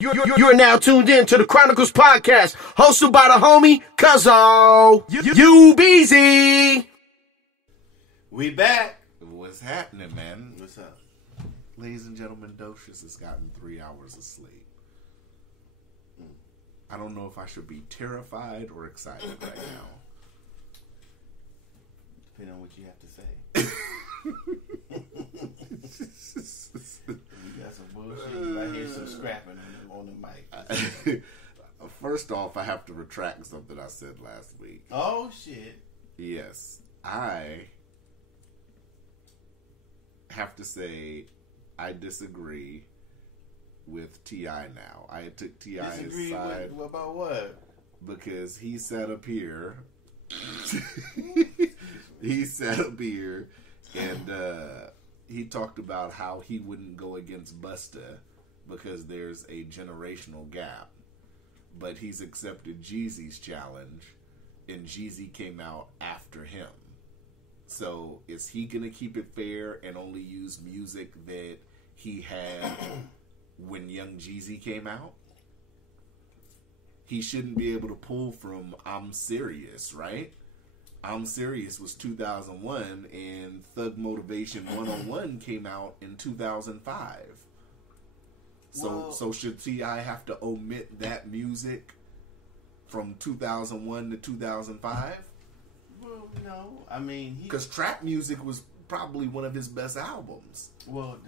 You're now tuned in to the Chronicles Podcast, hosted by the homie Cuzzo. You busy? We back. What's happening, man? What's up? Ladies and gentlemen, Docious has gotten 3 hours of sleep. I don't know if I should be terrified or excited right now. Depending on what you have to say. You got some bullshit. You might hear some scrapping on the mic. First off, I have to retract something I said last week. Oh, shit. Yes. I have to say I disagree with T.I. now. I took T.I.'s Disagree side. about what? Because he sat up here. He sat up here and he talked about how he wouldn't go against Busta because there's a generational gap. But he's accepted Jeezy's challenge, and Jeezy came out after him. So is he going to keep it fair and only use music that he had when Young Jeezy came out? He shouldn't be able to pull from I'm Serious, right? I'm Serious was 2001, and Thug Motivation 101 came out in 2005. So should T.I. have to omit that music from 2001 to 2005? Well, no. I mean, because trap music was probably one of his best albums. Well,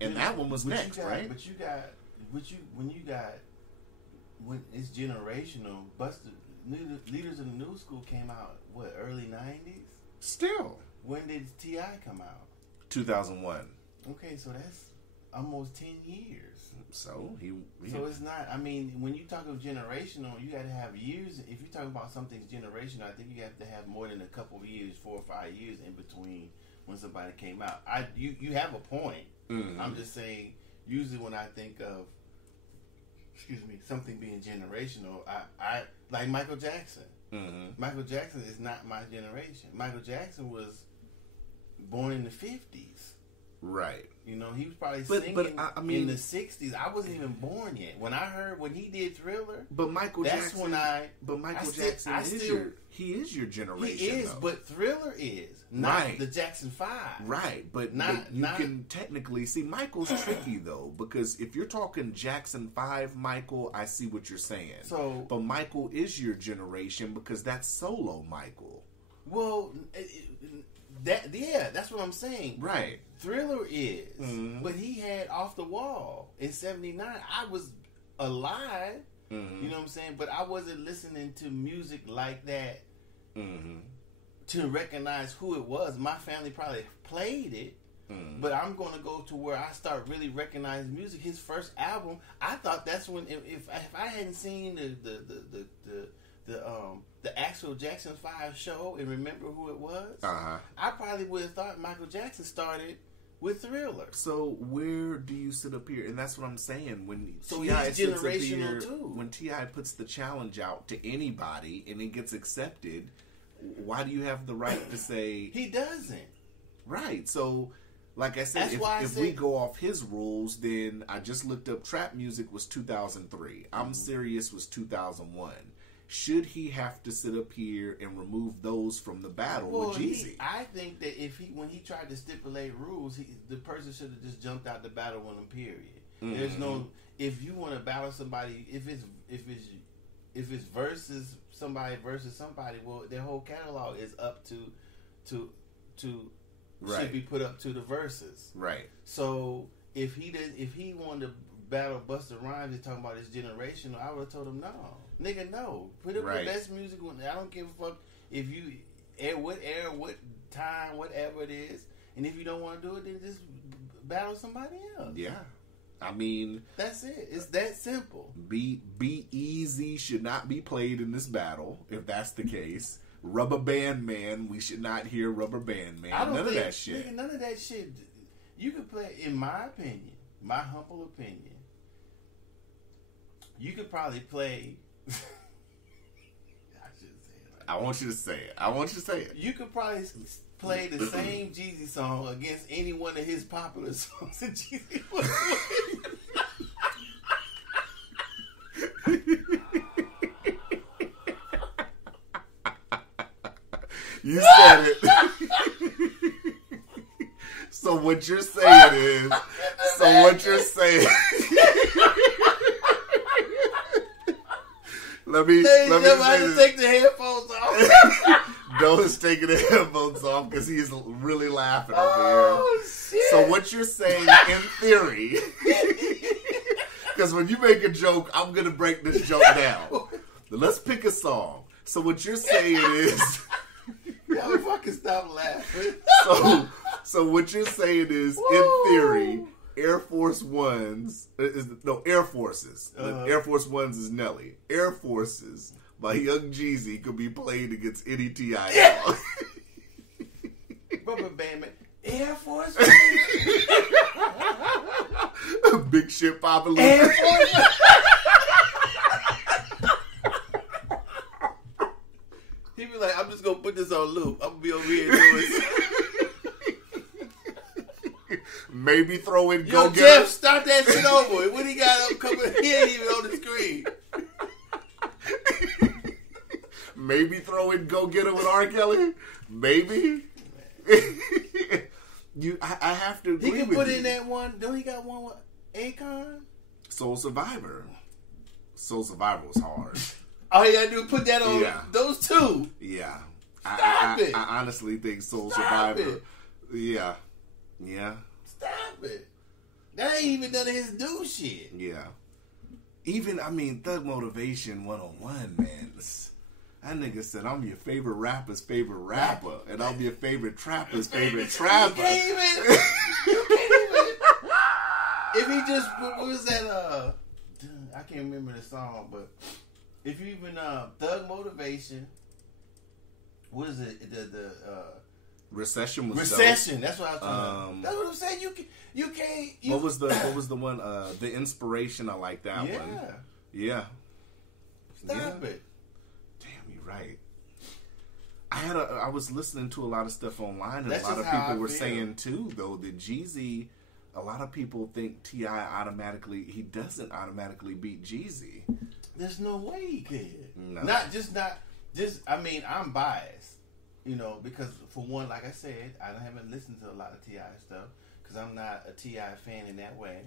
and that one was next, right? But you got when it's generational. Busta, Leaders of the New School came out what, early 90s? Still. When did T.I. come out? 2001. Okay, so that's almost 10 years. So So it's not. I mean, when you talk of generational, you got to have years. If you talk about something's generational, I think you have to have more than a couple of years, 4 or 5 years in between when somebody came out. You have a point. Mm-hmm. I'm just saying. Usually, when I think of, something being generational, I like Michael Jackson. Mm-hmm. Michael Jackson is not my generation. Michael Jackson was born in the 50s. Right. You know, he was probably singing I mean, in the 60s. I wasn't even born yet. When he did Thriller, but Michael Jackson is your generation. He is, though. But Thriller is not the Jackson 5. Right, but you can technically see Michael's tricky though, because if you're talking Jackson 5 Michael, I see what you're saying. So, but Michael is your generation because that's solo Michael. Well, that's what I'm saying. Right. Thriller is, but he had Off the Wall in '79. I was alive, you know what I'm saying, but I wasn't listening to music like that to recognize who it was. My family probably played it, but I'm going to go to where I start really recognizing music. His first album, I thought that's when if I hadn't seen the actual Jackson 5 show and remember who it was, I probably would have thought Michael Jackson started with Thriller. So where do you sit up here? And that's what I'm saying. When T.I. he's generational too. When T.I. puts the challenge out to anybody and it gets accepted, why do you have the right to say he doesn't? Right. So, like I said, if we go off his rules, then I just looked up trap music was 2003. I'm Serious was 2001. Should he have to sit up here and remove those from the battle with Jeezy? I think that when he tried to stipulate rules, the person should have just jumped out the battle with him. Period. Mm-hmm. There's no. If you want to battle somebody, if it's versus somebody, well, their whole catalog is up to right. Should be put up to the verses. Right. So if he wanted to battle Busta Rhymes and talking about his generation, I would have told him no. Nigga, no. Put up the best music. I don't give a fuck if you what time, whatever it is. And if you don't want to do it, then just battle somebody else. Yeah. I mean, that's it. It's that simple. Be Easy should not be played in this battle, if that's the case. Rubber Band Man, we should not hear Rubber Band Man. None of that shit. Nigga, none of that shit. You could play, in my opinion, my humble opinion, you could probably play. I want you to say it. You could probably play the same Jeezy song against any one of his popular songs that Jeezy was You said it. So what you're saying is, let me say this. Take the headphones off. Noah's taking the headphones off because he's really laughing over here. Shit. So what you're saying, in theory, because when you make a joke, I'm gonna break this joke down. Let's pick a song. So what you're saying is, y'all fucking stop laughing. So what you're saying is, in theory, Air Forces. Air Forces is Nelly. Air Forces by Young Jeezy could be played against any T.I. song. Rubber band man. Air Force. Big shit Papa Lou. Air Force. He be like, I'm just gonna put this on loop. I'm gonna be over here doing. Maybe throw in Yo, Go Jeff, Get start that shit over. What he got up coming? He ain't even on the screen. Maybe throw in Go Get Him with R. Kelly. Maybe. I have to agree He can with put you. in that one. Don't he got one with Akon? Soul Survivor. Soul Survivor was hard. All you gotta do is put that on those two. Yeah. Stop it. I honestly think Soul Stop Survivor. it. Yeah. Yeah. Stop it. That ain't even none of his do shit. Yeah. Even, Thug Motivation 101, man. That nigga said, I'm your favorite rapper's favorite rapper. And I'm your favorite trapper's favorite trapper. You can't even. If he just, what was that, I can't remember the song, but if you even, Thug Motivation, what is it, the Recession was Recession, dope. that's what I was talking about. That's what I'm saying, you can't. What was the one, The Inspiration, I like that one. Yeah. Stop it. Damn, you're right. I was listening to a lot of stuff online, and That's a lot of just how people I were feel. saying too, though, that Jeezy, a lot of people think T.I. he doesn't automatically beat Jeezy. There's no way he could. No. I'm biased, because for one, like I said, I haven't listened to a lot of T.I. stuff because I'm not a T.I. fan in that way.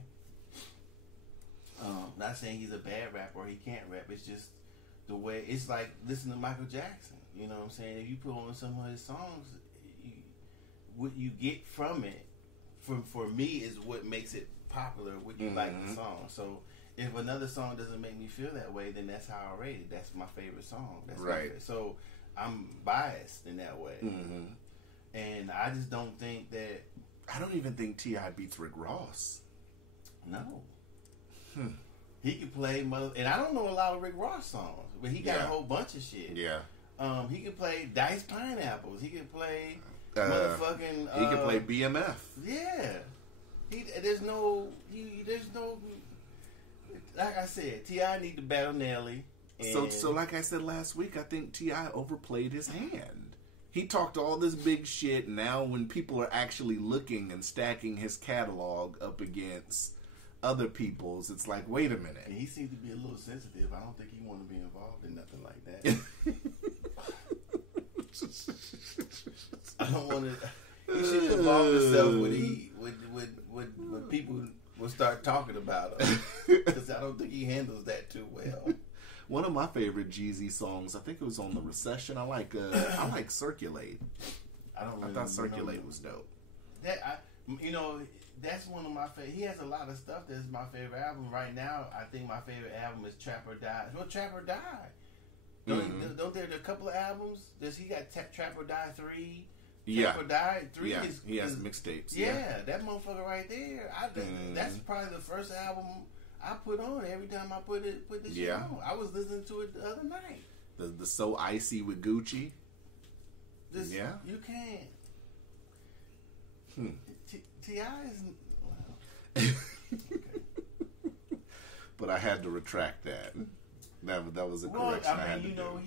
Not saying he's a bad rapper or he can't rap. It's just the way. It's like listening to Michael Jackson. You know what I'm saying? If you put on some of his songs, what you get from it, for me, is what makes it popular. What you like the song. So if another song doesn't make me feel that way, then that's how I rate it. That's my favorite song. That's right. So I'm biased in that way, and I just don't think that. I don't even think T.I. beats Rick Ross. No. He can play and I don't know a lot of Rick Ross songs, but he got a whole bunch of shit. Yeah. He can play Diced Pineapples. He can play motherfucking. He can play BMF. Yeah. There's no. Like I said, T.I. need to battle Nelly. So like I said last week, I think T.I. overplayed his hand. He talked all this big shit. Now, when people are actually looking and stacking his catalog up against other people's, it's like, wait a minute. And he seems to be a little sensitive. I don't think he want to be involved in nothing like that. I don't want to. He should involve himself when people will start talking about him, because I don't think he handles that too well. One of my favorite Jeezy songs, I think it was on the Recession. I like Circulate. I thought Circulate was dope. That's one of my favorite. He has a lot of stuff that's my favorite album right now. I think my favorite album is Trap or Die. Well, Trap or Die. Don't there a couple of albums? Does he got Trap or Die 3? Trap or Die 3 yeah. He has mixtapes. Yeah, that motherfucker right there. That's probably the first album I put on every time I put the shit on. I was listening to it the other night. The So Icy with Gucci. You can't. T.I. is. Okay. But I had to retract that. That was a correction. I had to do.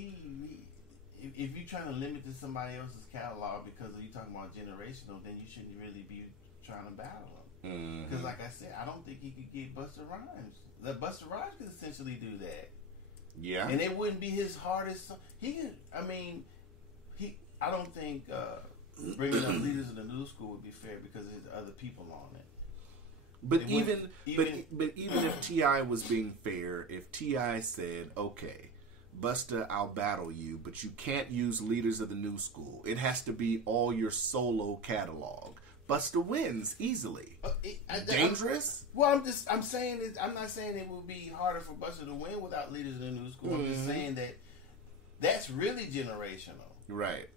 If you're trying to limit to somebody else's catalog because you talking about generational, then you shouldn't really be trying to battle him. Because, like I said, I don't think he could get Busta Rhymes. Busta Rhymes could essentially do that. Yeah, and it wouldn't be his hardest song. I don't think bringing up leaders of the new school would be fair because there's other people on it. But even if T.I. was being fair, if T.I. said, okay, Busta, I'll battle you, but you can't use leaders of the new school. It has to be all your solo catalog. Busta wins easily. Dangerous? I'm saying it. I'm not saying it would be harder for Busta to win without leaders of the new school. I'm just saying that that's really generational. Right.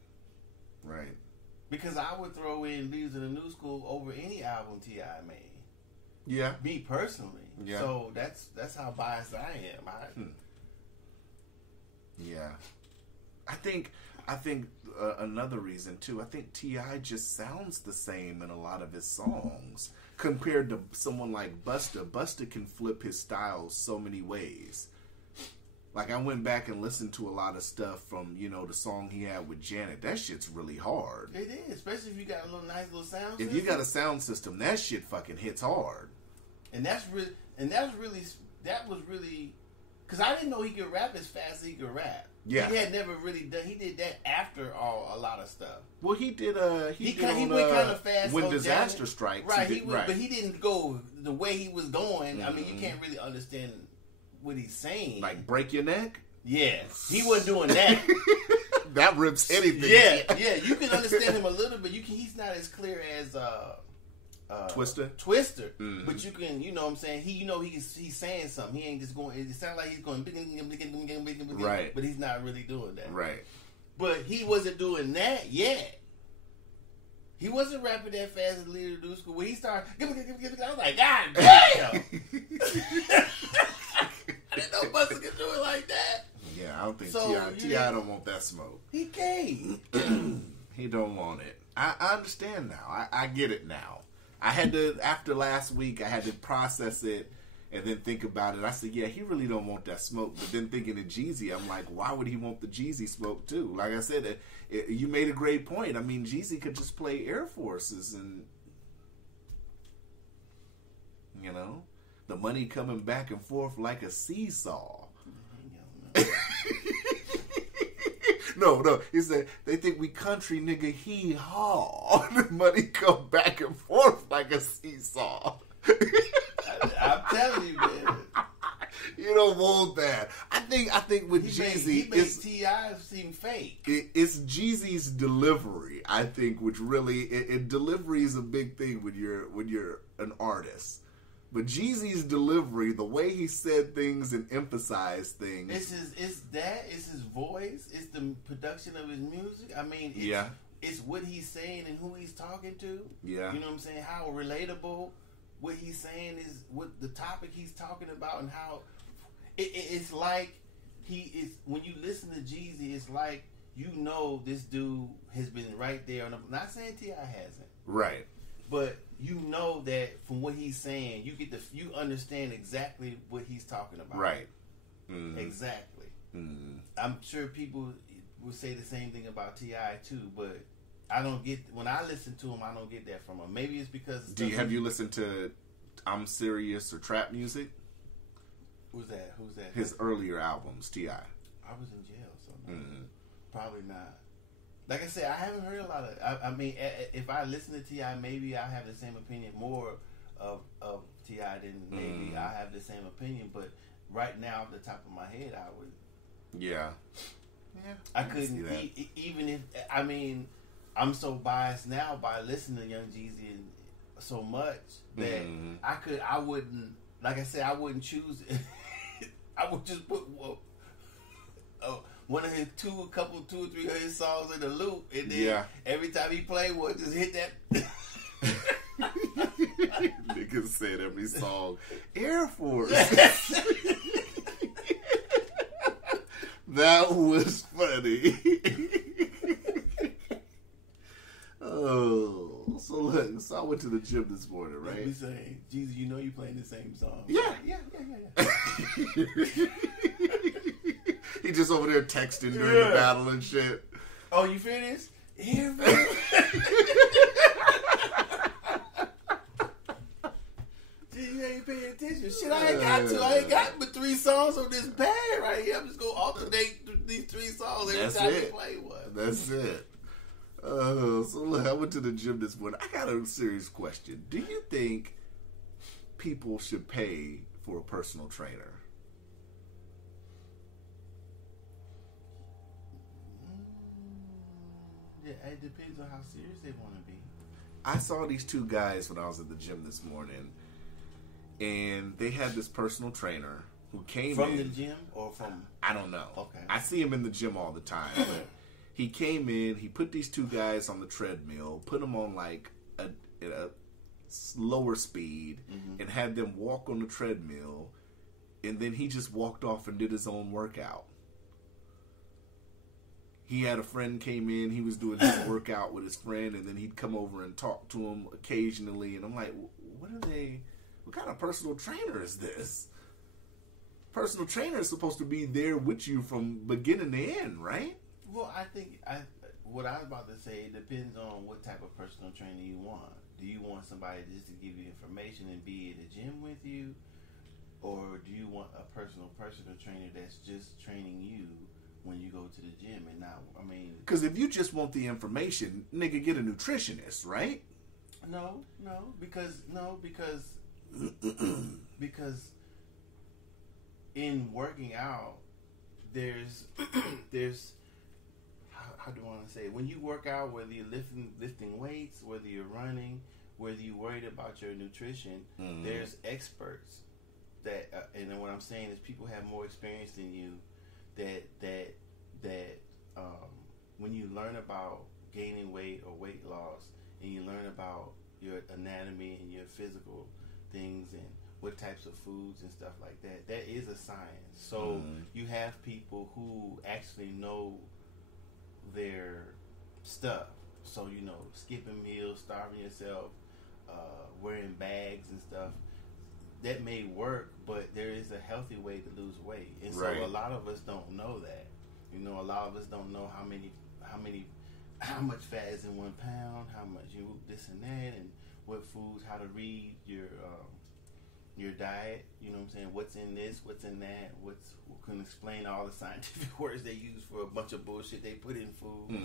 Because I would throw in leaders of the new school over any album T.I. made. Yeah. Me personally. Yeah. So that's how biased I am. Yeah. I think another reason too. I think T.I. just sounds the same in a lot of his songs compared to someone like Busta. Busta can flip his style so many ways. Like I went back and listened to a lot of stuff from the song he had with Janet. That shit's really hard. It is, especially if you got a nice little sound system. If you got a sound system, that shit fucking hits hard. And that was really because I didn't know he could rap as fast as he could rap. Yeah, he had never really done. He did that after a lot of stuff. Well, he did. He went kind of fast when on disaster Janet. strikes. Right, but he didn't go the way he was going. Mm-hmm. I mean, you can't really understand what he's saying. Like break your neck. Yeah, he wasn't doing that. That rips anything. Yeah. You can understand him a little bit. He's not as clear as Twister. Mm-hmm. But you can, what I'm saying. He's saying something. He ain't just going. It sounds like he's going right, but he's not really doing that. Right. But he wasn't doing that yet. He wasn't rapping that fast as Leader of the New School. When he started, I was like, God damn! I didn't know Busta could do it like that. Yeah, I don't think T.I. don't want that smoke. He can't. He don't want it. I understand now. I get it now. I had to, after last week, I had to process it and then think about it. I said, yeah, he really don't want that smoke. But then thinking of Jeezy, I'm like, why would he want the Jeezy smoke too? Like I said, you made a great point. I mean, Jeezy could just play Air Forces and, the money coming back and forth like a seesaw. No. He said, they think we country nigga hee-haw. The money come back and forth like a seesaw. I'm telling you, man. You don't want that. I think with Jeezy, he makes T.I. seem fake. It's Jeezy's delivery, I think, which really, delivery is a big thing when you're an artist. But Jeezy's delivery, the way he said things and emphasized things. It's his voice. It's the production of his music. I mean, it's what he's saying and who he's talking to. Yeah. You know what I'm saying? How relatable what he's saying is, what the topic he's talking about, and how it's like when you listen to Jeezy, it's like this dude has been right there. I'm not saying T.I. hasn't. Right. But that from what he's saying, you understand exactly what he's talking about. Right. Mm-hmm. Exactly. Mm-hmm. I'm sure people would say the same thing about T.I. too, but I don't get, when I listen to him, I don't get that from him. Maybe it's because have you listened to I'm Serious or Trap Music? Who's that? His earlier albums, T.I. I was in jail, so no. Probably not. Like I said, I haven't heard a lot of. I mean, if I listen to T.I., maybe I have the same opinion more of T.I. than maybe I have the same opinion. But right now, off the top of my head, I would. Yeah. I couldn't even if I'm so biased now by listening to Young Jeezy so much that I wouldn't. Like I said, I wouldn't choose. I would just put one of his two or three of his songs in the loop, and then every time he played one, just hit that. Nigga said every song, Air Force. That was funny. So I went to the gym this morning, right? We saying, Jesus, you playing the same song. Yeah. He just over there texting during the battle and shit. Oh, you finished? Here. You ain't paying attention. Shit, I ain't got but 3 songs on this pad right here. I'm just gonna alternate these 3 songs every time you play one. That's it. So look, I went to the gym this morning. I got a serious question. Do you think people should pay for a personal trainer? Yeah, it depends on how serious they want to be. I saw these two guys when I was at the gym this morning, and they had this personal trainer who came from in. the gym or from... I don't know. Okay. I see him in the gym all the time. But he came in, he put these two guys on the treadmill, put them on like a slower speed, and had them walk on the treadmill, and then he just walked off and did his own workout. He had a friend came in, he was doing his workout with his friend, and then he'd come over and talk to him occasionally, and I'm like, what kind of personal trainer is this? Personal trainer is supposed to be there with you from beginning to end, right? Well, I think what I was about to say, it depends on what type of personal trainer you want. Do you want somebody just to give you information and be at the gym with you? Or do you want a personal trainer that's just training you when you go to the gym and not, Because if you just want the information, nigga, get a nutritionist, right? No, because in working out, there's how do I want to say it? When you work out, whether you're lifting weights, whether you're running, whether you're worried about your nutrition, there's experts that, and then what I'm saying is people have more experience than you. That when you learn about gaining weight or weight loss, and you learn about your anatomy and your physical things and what types of foods and stuff like that, that is a science. So you have people who actually know their stuff. So, skipping meals, starving yourself, wearing bags and stuff, that may work, but there is a healthy way to lose weight. And so a lot of us don't know that. A lot of us don't know how much fat is in 1 pound, how much this and that, and what foods, how to read your diet, you know what I'm saying, what's in this, what's in that, who can explain all the scientific words they use for a bunch of bullshit they put in food.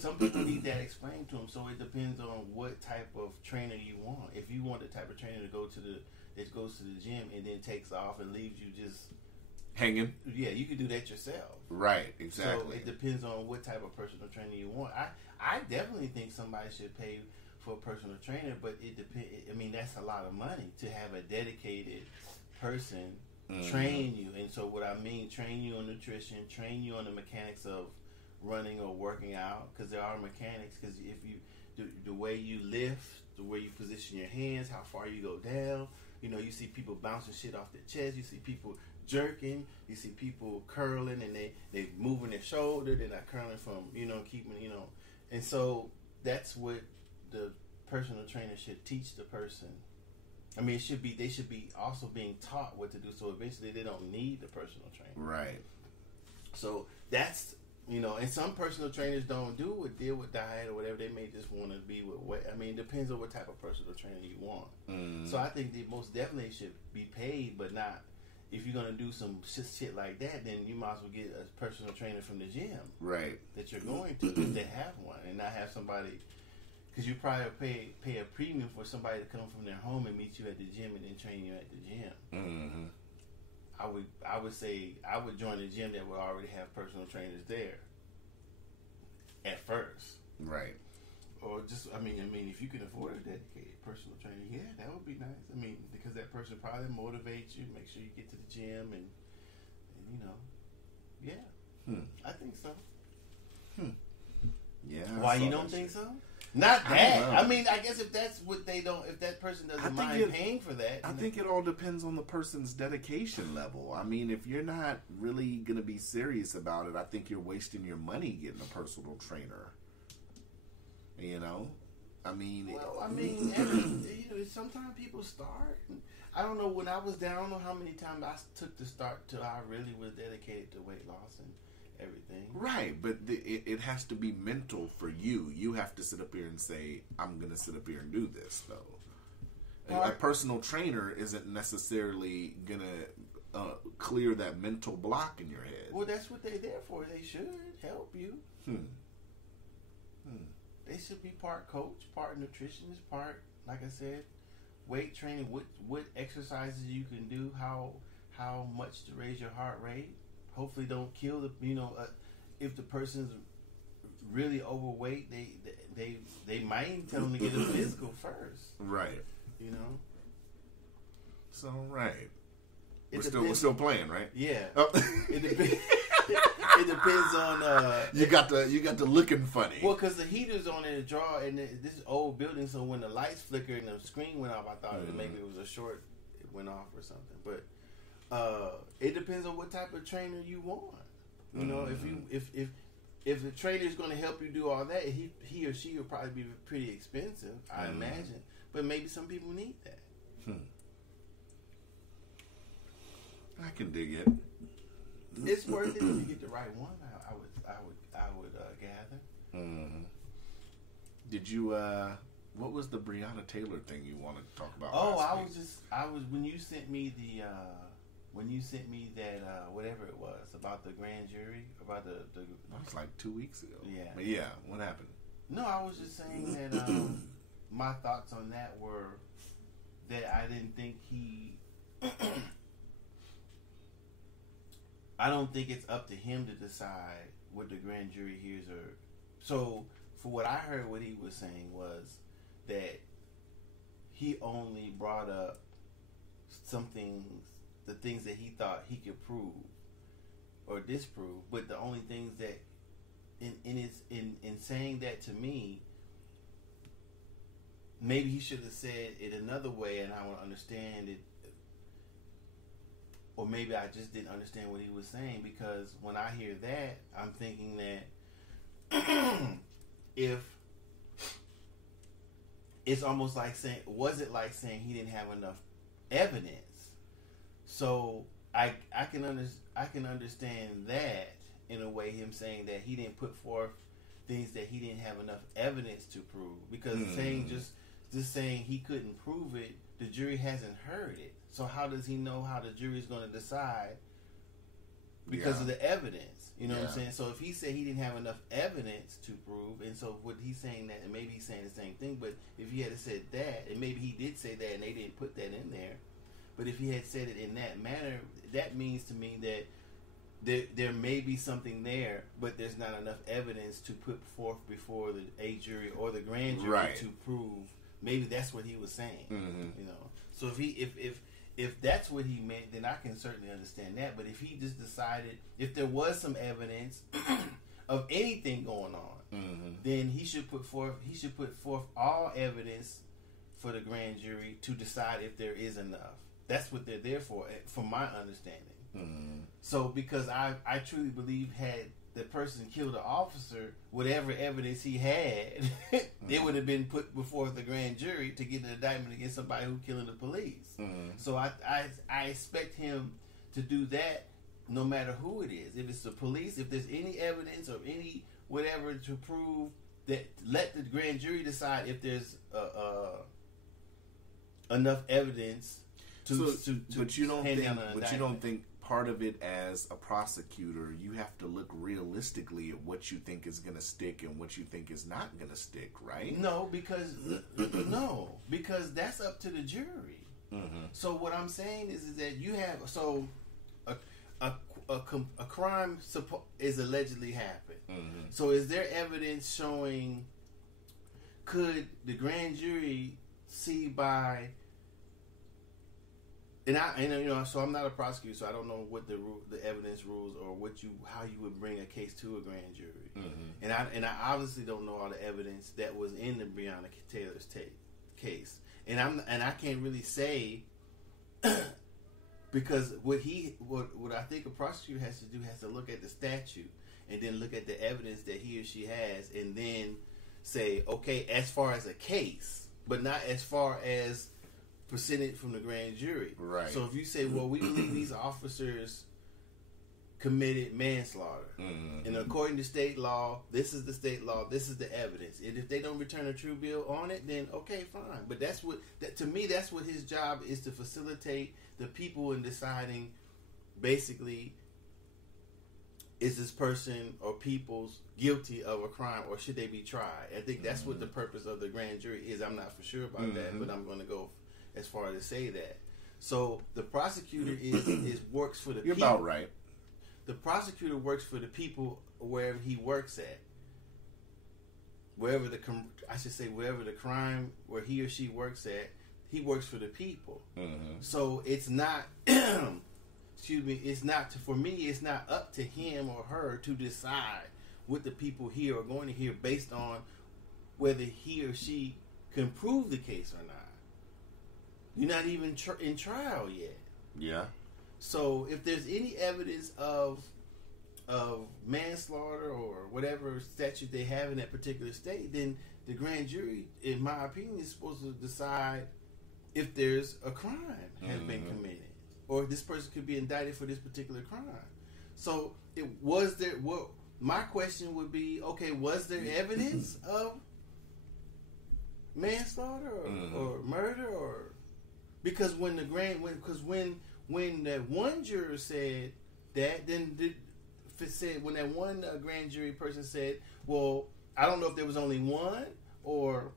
Some people need that explained to them, so it depends on what type of trainer you want. If you want the type of trainer that goes to the gym and then takes off and leaves you just hanging, yeah, you can do that yourself. Right, exactly. So it depends on what type of personal trainer you want. I definitely think somebody should pay for a personal trainer, but it depends. That's a lot of money to have a dedicated person train you. And so what I mean, train you on nutrition, train you on the mechanics of running or working out, because there are mechanics. Because if you the way you lift, the way you position your hands, how far you go down, you see people bouncing shit off their chest, you see people jerking, you see people curling, and they moving their shoulder, they're not curling from keeping and so that's what the personal trainer should teach the person. They should be also being taught what to do, so eventually they don't need the personal trainer. Right. So that's and some personal trainers don't deal with diet or whatever. They may just want to be with what it depends on what type of personal trainer you want. So I think they most definitely should be paid, but not if you're gonna do some shit like that, then you might as well get a personal trainer from the gym, right? That you're going to, if they have one, and not have somebody, because you probably pay a premium for somebody to come from their home and meet you at the gym and then train you at the gym. I would say I would join a gym that would already have personal trainers there at first, right? Or just if you can afford a dedicated personal trainer, yeah, that would be nice. Because that person probably motivates you, make sure you get to the gym, and yeah. I think so. Yeah. Why you don't think so? Not that. I guess if that's what they don't, if that person doesn't mind paying for that. I think it all depends on the person's dedication level. If you're not really going to be serious about it, I think you're wasting your money getting a personal trainer. Sometimes people start. I don't know, when I was down, I don't know how many times I took to start till I really was dedicated to weight loss and everything. Right, but it has to be mental for you. You have to sit up here and say, I'm going to sit up here and do this, though. A personal trainer isn't necessarily going to clear that mental block in your head. Well, that's what they're there for. They should help you. They should be part coach, part nutritionist, part, like I said, weight training. What exercises you can do, how much to raise your heart rate. Hopefully, don't kill the. If the person's really overweight, they might tell them to get a physical first. Right. So right. We're still playing, right? Yeah. Oh. It depends. It depends on. You got the looking funny. Well, because the heater's on in the drawer, and this is old building, so when the lights flickered and the screen went off, I thought maybe it was a short. It went off or something, but it depends on what type of trainer you want. If the trainer is going to help you do all that, he or she will probably be pretty expensive, I imagine. But maybe some people need that. I can dig it. It's worth it if you get the right one. I would gather. Mm-hmm. Did you? What was the Breonna Taylor thing you wanted to talk about? Oh, I was when you sent me that whatever it was about the grand jury about the. That was like 2 weeks ago. Yeah. But yeah. What happened? No, I was just saying that my thoughts on that were that I didn't think he. I don't think it's up to him to decide what the grand jury hears. So, for what I heard, what he was saying was that he only brought up the things that he thought he could prove or disprove. But the only things that, in saying that to me, maybe he should have said it another way, and I would understand it. Or maybe I just didn't understand what he was saying, because when I hear that, I'm thinking that if it's almost like saying, was it like saying he didn't have enough evidence? So I can understand that in a way, him saying that he didn't put forth things that he didn't have enough evidence to prove, because saying just saying he couldn't prove it, the jury hasn't heard it. So how does he know how the jury is going to decide because of the evidence? You know what I'm saying? So if he said he didn't have enough evidence to prove, and so what he's saying that, and maybe he's saying the same thing, but if he had said that, and maybe he did say that and they didn't put that in there, but if he had said it in that manner, that means to me that there may be something there, but there's not enough evidence to put forth before a jury or the grand jury to prove. Maybe that's what he was saying. So if that's what he meant, then I can certainly understand that. But if he just decided, if there was some evidence of anything going on, then he should put forth all evidence for the grand jury to decide if there is enough. That's what they're there for, from my understanding. So because I truly believe, had the person killed the officer, whatever evidence he had, it would have been put before the grand jury to get an indictment against somebody who killing the police. So I expect him to do that no matter who it is. If it's the police, if there's any evidence or any whatever to prove that, let the grand jury decide if there's enough evidence to but you don't hand think, down an but indictment. you don't think part of it, as a prosecutor, you have to look realistically at what you think is going to stick and what you think is not going to stick, right? No, because that's up to the jury. So what I'm saying is that you have a crime is allegedly happened. So is there evidence showing? Could the grand jury see by? So I'm not a prosecutor, so I don't know what the evidence rules or how you would bring a case to a grand jury, and I obviously don't know all the evidence that was in the Breonna Taylor's case, and I can't really say because what I think a prosecutor has to do has to look at the statute and then look at the evidence that he or she has, and then say, okay, as far as a case, but not as far as presented from the grand jury. Right. So if you say, well, we believe these officers committed manslaughter, and according to state law, this is the state law, this is the evidence, and if they don't return a true bill on it, then okay, fine. But to me, that's what his job is, to facilitate the people in deciding basically is this person or people's guilty of a crime, or should they be tried? I think that's what the purpose of the grand jury is. I'm not for sure about that, but I'm going to go as far as to say that. So the prosecutor is works for the people. You're about right. The prosecutor works for the people wherever he works at. Wherever the crime where he or she works at, he works for the people. So it's not excuse me, it's not for me, it's not up to him or her to decide what the people hear are going to hear based on whether he or she can prove the case or not. You're not even in trial yet. Yeah. So if there's any evidence of manslaughter or whatever statute they have in that particular state, then the grand jury, in my opinion, is supposed to decide if there's a crime has been committed, or this person could be indicted for this particular crime. So my question would be, okay, was there evidence of manslaughter or murder, or because when that one juror said that, then when that one grand jury person said, well, I don't know if there was only one or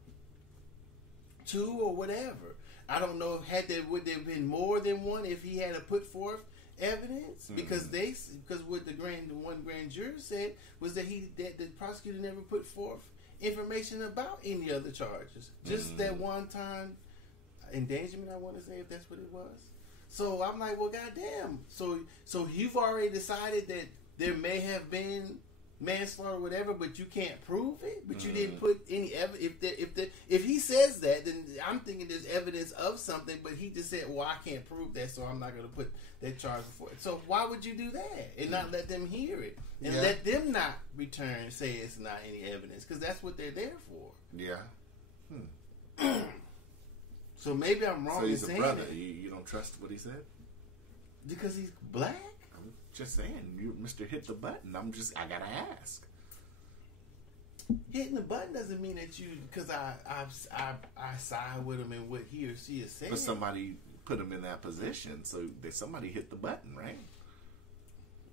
two or whatever. I don't know would there have been more than one if he had to put forth evidence, because what the one grand juror said was that the prosecutor never put forth information about any other charges, just that one time endangerment, I want to say, if that's what it was. So I'm like, well, goddamn. So you've already decided that there may have been manslaughter or whatever, but you can't prove it. But you didn't put any evidence. If he says that, then I'm thinking there's evidence of something. But he just said, well, I can't prove that, so I'm not going to put that charge before it. So why would you do that and not let them hear it and let them not say it's not any evidence, because that's what they're there for. Yeah. So maybe I'm wrong. So he's in a saying brother. it. You don't trust what he said? Because he's black? I'm just saying, you Mr. Hit the Button. I gotta ask. Hitting the button doesn't mean that because I side with him and what he or she is saying. But somebody put him in that position, so somebody hit the button, right?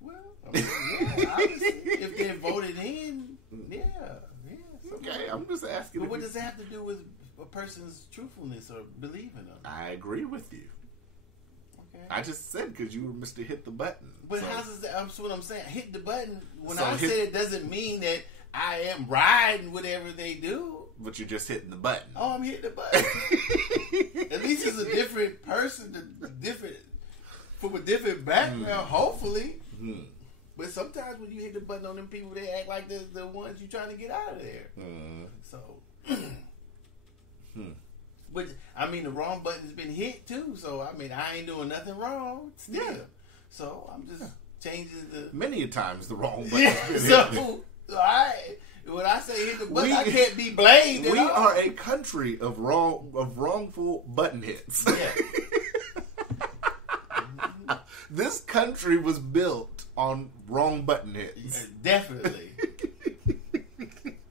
Well, obviously, if they're voted in, Okay, I'm just asking. But what does that have to do with a person's truthfulness or believing them? I agree with you. Okay. I just said because you were Mr. Hit the Button. But how does that? That's what I'm saying. Hit the button. When I say it, doesn't mean that I am riding whatever they do. But you're just hitting the button. Oh, I'm hitting the button. At least it's a different person, from a different background, hopefully. But sometimes when you hit the button on them people, they act like the ones you're trying to get out of there. So, but I mean, the wrong button's been hit too. So I mean, I ain't doing nothing wrong still. Yeah. So I'm just changing the. Many a times the wrong button. When I say hit the button, I can't be blamed. We are a country of wrongful button hits. Yeah. This country was built on wrong button hits. Definitely.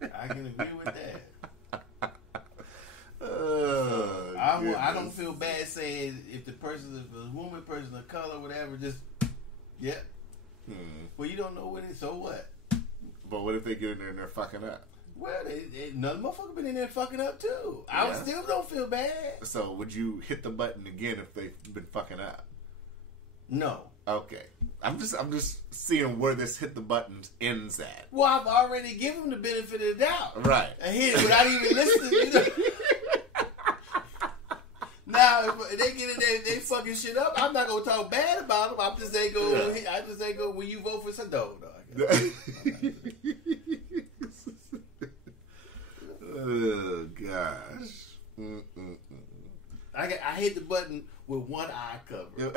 I can agree with that. I don't feel bad saying if the person is a woman, person of color, whatever, just, Well, you don't know what it is, so what? But what if they get in there and they're fucking up? Well, another motherfucker been in there fucking up too. Yeah. I still don't feel bad. So would you hit the button again if they've been fucking up? No. Okay. I'm just seeing where this hit the buttons ends at. Well, I've already given them the benefit of the doubt. Right. I hit it without even listening. Now, if they get in there and they fucking shit up, I'm not gonna talk bad about them. I just ain't go. Will you vote for some dog? Oh gosh. I hit the button with one eye covered.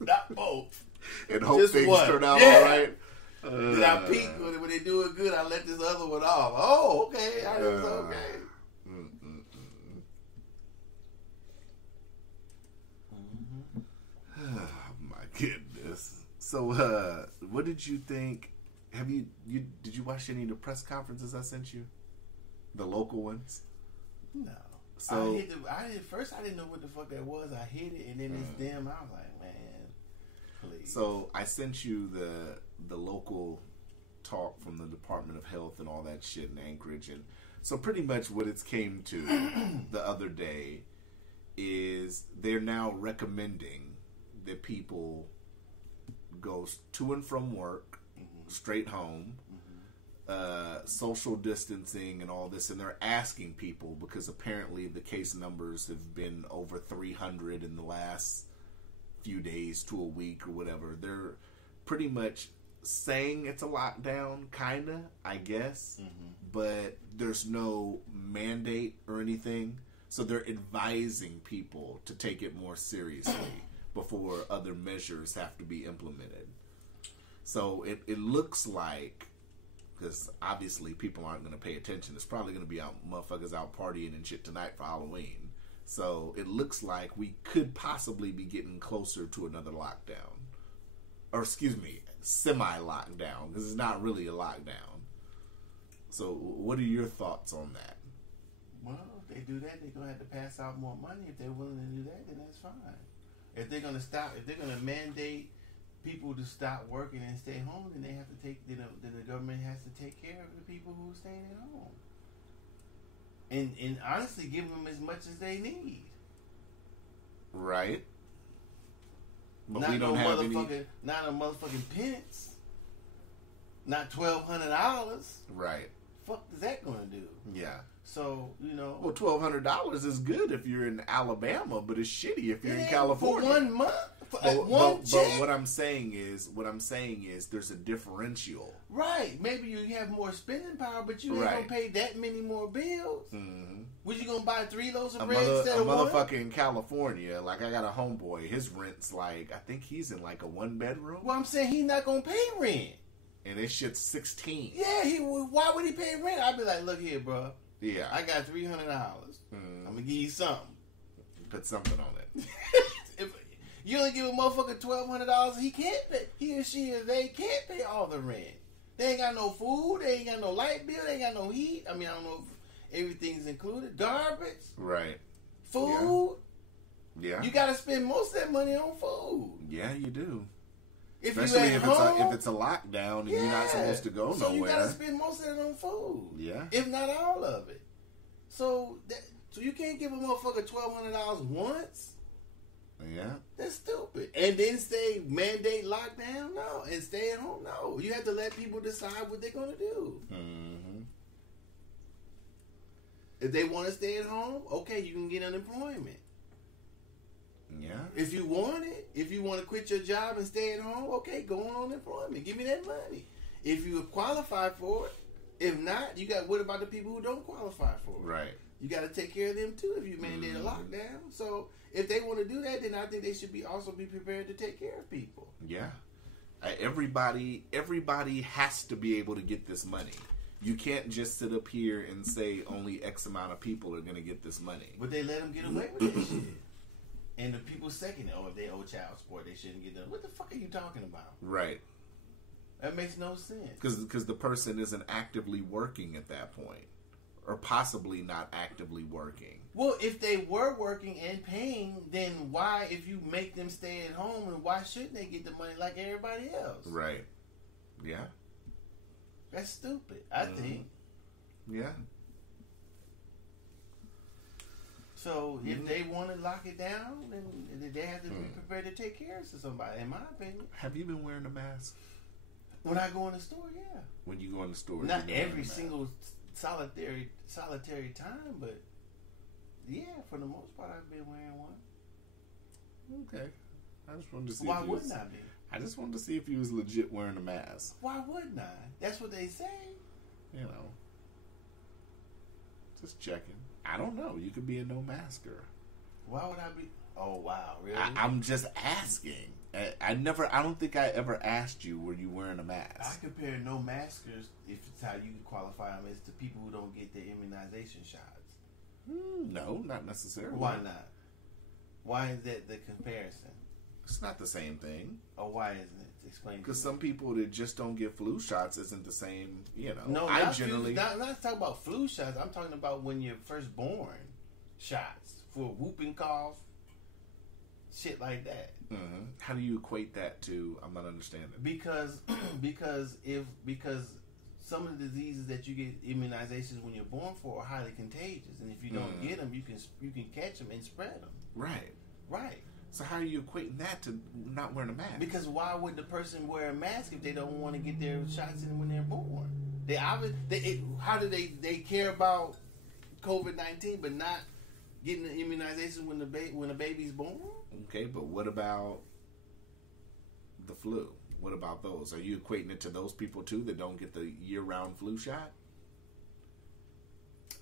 Not both. And hope just things turn out all right. Then I peek when they do it good. I let this other one off. Oh, okay. It's okay. Oh my goodness. So, what did you think? Did you watch any of the press conferences I sent you? The local ones? No. First I didn't know what the fuck that was. I hit it and then it's them. I was like, man. Please. So I sent you the local talk from the Department of Health and all that shit in Anchorage, and so pretty much what it's came to the other day is they're now recommending that people go to and from work, straight home, social distancing and all this, and they're asking people because apparently the case numbers have been over 300 in the last few days to a week or whatever. They're pretty much saying it's a lockdown, kinda, I guess, but there's no mandate or anything, so they're advising people to take it more seriously before other measures have to be implemented. So it looks like, because obviously people aren't going to pay attention, it's probably going to be motherfuckers out partying and shit tonight for Halloween. So it looks like we could possibly be getting closer to another lockdown. Or excuse me, semi-lockdown, because it's not really a lockdown. So what are your thoughts on that? Well, if they do that, they're going to have to pass out more money. If they're willing to do that, then that's fine. If they're going to mandate people to stop working and stay home, then they have to then the government has to take care of the people who are staying at home. And honestly, give them as much as they need. Right. But Not we don't have any. Not a motherfucking pence. Not $1,200. Right. Fuck is that going to do? Yeah. So, Well, $1,200 is good if you're in Alabama, but it's shitty if you're in California. For 1 month? But what I'm saying is there's a differential. Right. Maybe you have more spending power, but you ain't going to pay that many more bills. Mm-hmm. Was you going to buy 3 loaves of bread instead of 1? A motherfucker in California, like I got a homeboy, his rent's like, I think he's in like a 1-bedroom. Well, I'm saying he's not going to pay rent. And this shit's $16. Yeah, why would he pay rent? I'd be like, look here, bro. Yeah. I got $300. I'm going to give you something. Put something on it. If you only give a motherfucker $1,200, he can't pay. He or she or they can't pay all the rent. They ain't got no food. They ain't got no light bill. They ain't got no heat. I mean, I don't know if everything's included. Garbage. Right. Food. Yeah. You got to spend most of that money on food. Yeah, you do. Especially if it's a lockdown and you're not supposed to go nowhere. So you got to spend most of it on food. Yeah. If not all of it. So you can't give a motherfucker $1,200 once. Yeah. That's stupid. And then say mandate lockdown? No. And stay at home? No. You have to let people decide what they're going to do. Mm-hmm. If they want to stay at home, okay, you can get unemployment. Yeah. If you want it, if you want to quit your job and stay at home, okay, go on unemployment. Give me that money. If you qualify for it, if not, what about the people who don't qualify for it? Right. You got to take care of them too if you mandate a lockdown. So if they want to do that, then I think they should also be prepared to take care of people. Yeah. Everybody has to be able to get this money. You can't just sit up here and say only X amount of people are going to get this money. But they let them get away with that shit. And the people second it, if they owe child support, they shouldn't get done. What the fuck are you talking about? Right. That makes no sense. Because the person isn't actively working at that point. Or possibly not actively working. Well, if they were working and paying, then why, if you make them stay at home, and why shouldn't they get the money like everybody else? Right. Yeah. That's stupid, I think. Yeah. So if they want to lock it down, then they have to be prepared to take care of somebody, in my opinion. Have you been wearing a mask? When I go in the store, yeah. When you go in the store? Not every single solitary time, but yeah, for the most part, I've been wearing one. Okay. I just wanted to see. Why wouldn't I be? I just wanted to see if you was legit wearing a mask. Why wouldn't I? That's what they say. You know. Just checking. I don't know. You could be a no masker. Why would I be? Oh wow, really? I'm just asking. I don't think I ever asked you, were you wearing a mask? I compare no maskers, if it's how you qualify them, as to people who don't get their immunization shots. No, not necessarily. Why not? Why is that the comparison? It's not the same thing. Oh, why isn't it? Explain. Because some people that just don't get flu shots isn't the same, No, I not generally... I'm not talking about flu shots. I'm talking about when you're first born shots for whooping cough. shit like that. Mm-hmm. How do you equate that to? I'm not understanding. Because some of the diseases that you get immunizations when you're born for are highly contagious, and if you don't get them, you can catch them and spread them. Right. So how are you equating that to not wearing a mask? Because why would the person wear a mask if they don't want to get their shots in when they're born? How do they care about COVID-19 but not getting the immunization when a baby's born? Okay, but what about the flu? What about those? Are you equating it to those people too that don't get the year-round flu shot?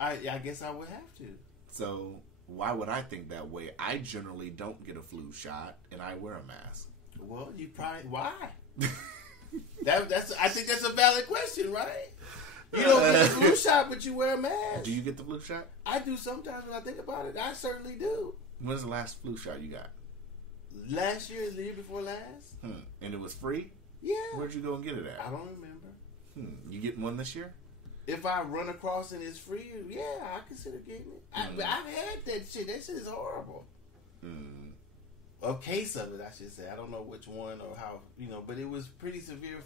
I guess I would have to. So why would I think that way? I generally don't get a flu shot, and I wear a mask. Well, you probably why? I think that's a valid question, right? You don't get a flu shot, but you wear a mask. Do you get the flu shot? I do sometimes when I think about it. I certainly do. When's the last flu shot you got? Last year, the year before last. And it was free? Yeah. Where'd you go and get it at? I don't remember. You getting one this year? If I run across and it's free, yeah, I consider getting it. I've had that shit. That shit is horrible. A case of it, I should say. I don't know which one or how, but it was pretty severe.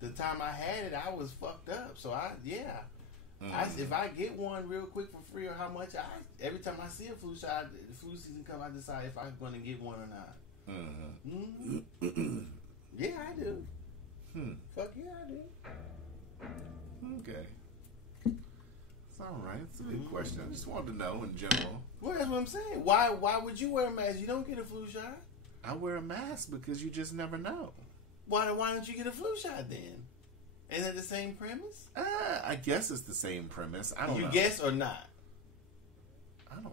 The time I had it, I was fucked up. So if I get one real quick for free or how much, every time I see a flu shot, the flu season comes, I decide if I'm going to get one or not. Yeah, I do. Fuck yeah, I do. Okay. It's all right. It's a good question. I just wanted to know in general. Well, that's what I'm saying. Why would you wear a mask? You don't get a flu shot. I wear a mask because you just never know. Why don't you get a flu shot then? Isn't it the same premise? I guess it's the same premise. I don't know. You guess or not? I don't know.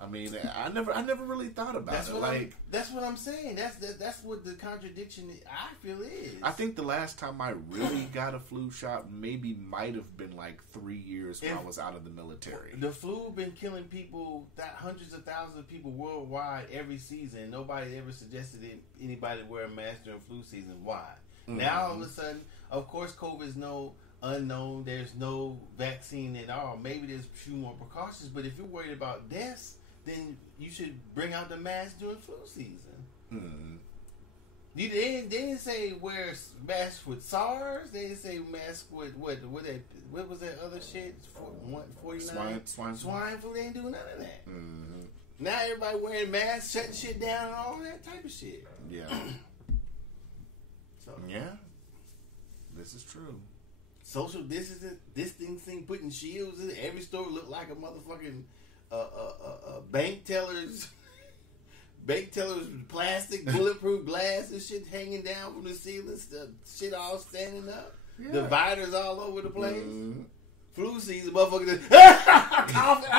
I mean, I never really thought about it. That's what I'm saying. That's what the contradiction I feel is. I think the last time I really got a flu shot might have been like 3 years when I was out of the military. The flu been killing people, hundreds of thousands of people worldwide every season. Nobody ever suggested anybody wear a mask during flu season. Why? Now all of a sudden, of course, COVID is no unknown. There's no vaccine at all. Maybe there's a few more precautions, but if you're worried about deaths, then you should bring out the mask during flu season. They didn't say wear mask with SARS. They didn't say mask with what was that other shit? 49 swine flu. They didn't do none of that. Now everybody wearing masks, shutting shit down, and all that type of shit. Yeah. Yeah, this is true. Social distancing, putting shields in every store looked like a motherfucking bank tellers plastic bulletproof glass and shit hanging down from the ceiling, stuff, shit all standing up, dividers all over the place. Flu season, motherfuckers coughing,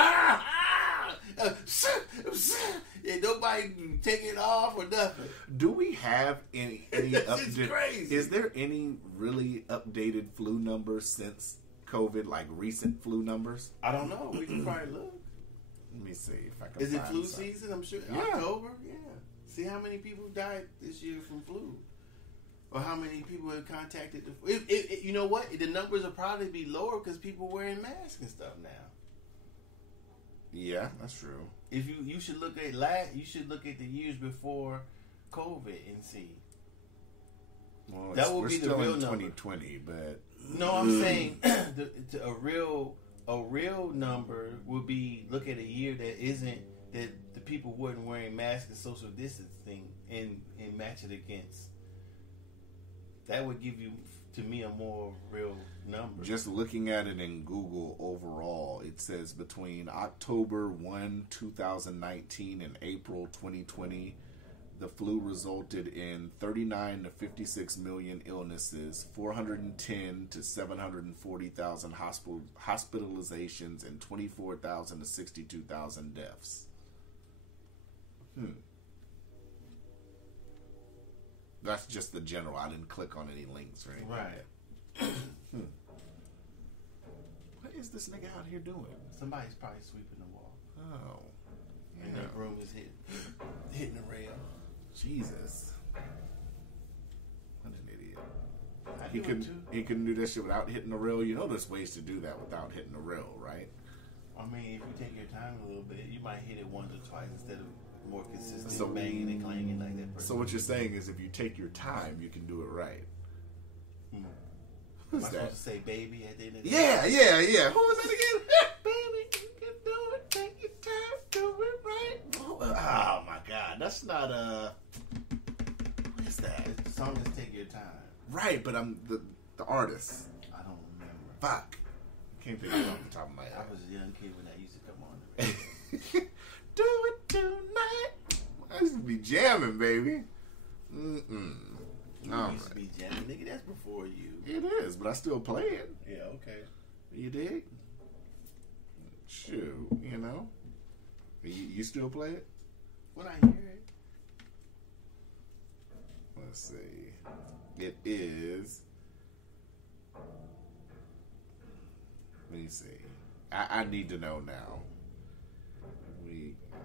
and nobody taking it off or nothing. Do we have any updated? Crazy. Is there any really updated flu numbers since COVID, like recent flu numbers? I don't know. We can probably look. Let me see if I can. Is it find flu something. season? I'm sure. Yeah. October. Yeah. See how many people died this year from flu, or how many people have contacted the flu. You know what? The numbers will probably be lower because people wearing masks and stuff now. Yeah, that's true. If you should look at the years before COVID and see. Well, that would we're be the still real in number. 2020, but No, I'm saying a real number would be look at a year that isn't that the people weren't wearing masks and social distancing and match it against. That would give you, to me, a more real number. Just looking at it in Google overall, it says between October 1, 2019 and April 2020, the flu resulted in 39 to 56 million illnesses, 410 to 740,000 hospitalizations, and 24,000 to 62,000 deaths. That's just the general. I didn't click on any links or anything. Right. What is this nigga out here doing? Somebody's probably sweeping the wall. Oh. And that broom is hitting the rail. Jesus. What an idiot. He couldn't do that shit without hitting the rail. You know there's ways to do that without hitting the rail, right? I mean, if you take your time a little bit, you might hit it once or twice instead of more consistent So- banging and clanging like that. So what you're saying is, if you take your time, you can do it right. Am Who's I that? supposed to say baby at the end of the Yeah. Who was that again? Baby, you can do it. Take your time, do it right. Oh my God, that's not what is that? The song is Take Your Time. Right, but I'm the artist. I don't remember. Fuck, can't think of it off the top of my I head. was a young kid when that used to come on the radio. Do it tonight. I used to be jamming, baby. Mm-mm. You All used to be jamming, nigga. That's before you. It is, but I still play it. Yeah, okay. You dig? Shoot, you know. You still play it? When I hear it, Let's see. It is. Let me see. I need to know now. We can do it.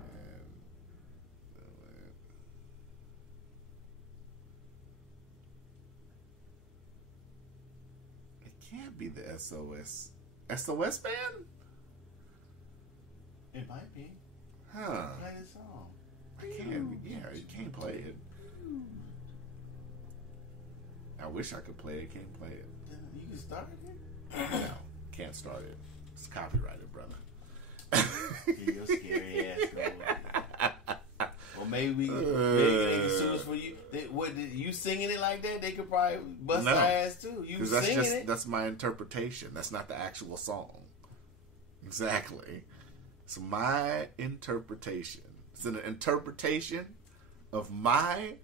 It can't be the SOS. SOS band? it might be. Huh. Play this song. I can't. Yeah, you can't play it. I wish I could play it. Can't play it. You can start it. No, can't start it. It's copyrighted, brother. Yeah, your scary ass go. Or maybe they can sue us for you. You singing it like that? They could probably bust No. our ass too. You 'Cause singing it? that's my interpretation. That's not the actual song. Exactly. It's my interpretation. It's an interpretation of my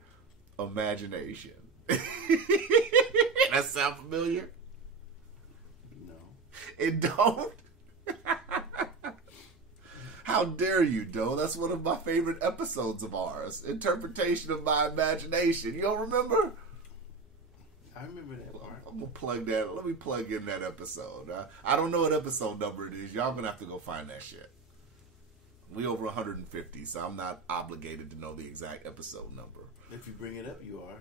imagination. That sound familiar? No. It don't? How dare you, Doe? That's one of my favorite episodes of ours. Interpretation of my imagination. You don't remember? I remember that part. I'm gonna plug that. Let me plug in that episode. I don't know what episode number it is. Y'all gonna have to go find that shit. We over 150, so I'm not obligated to know the exact episode number. If you bring it up, you are.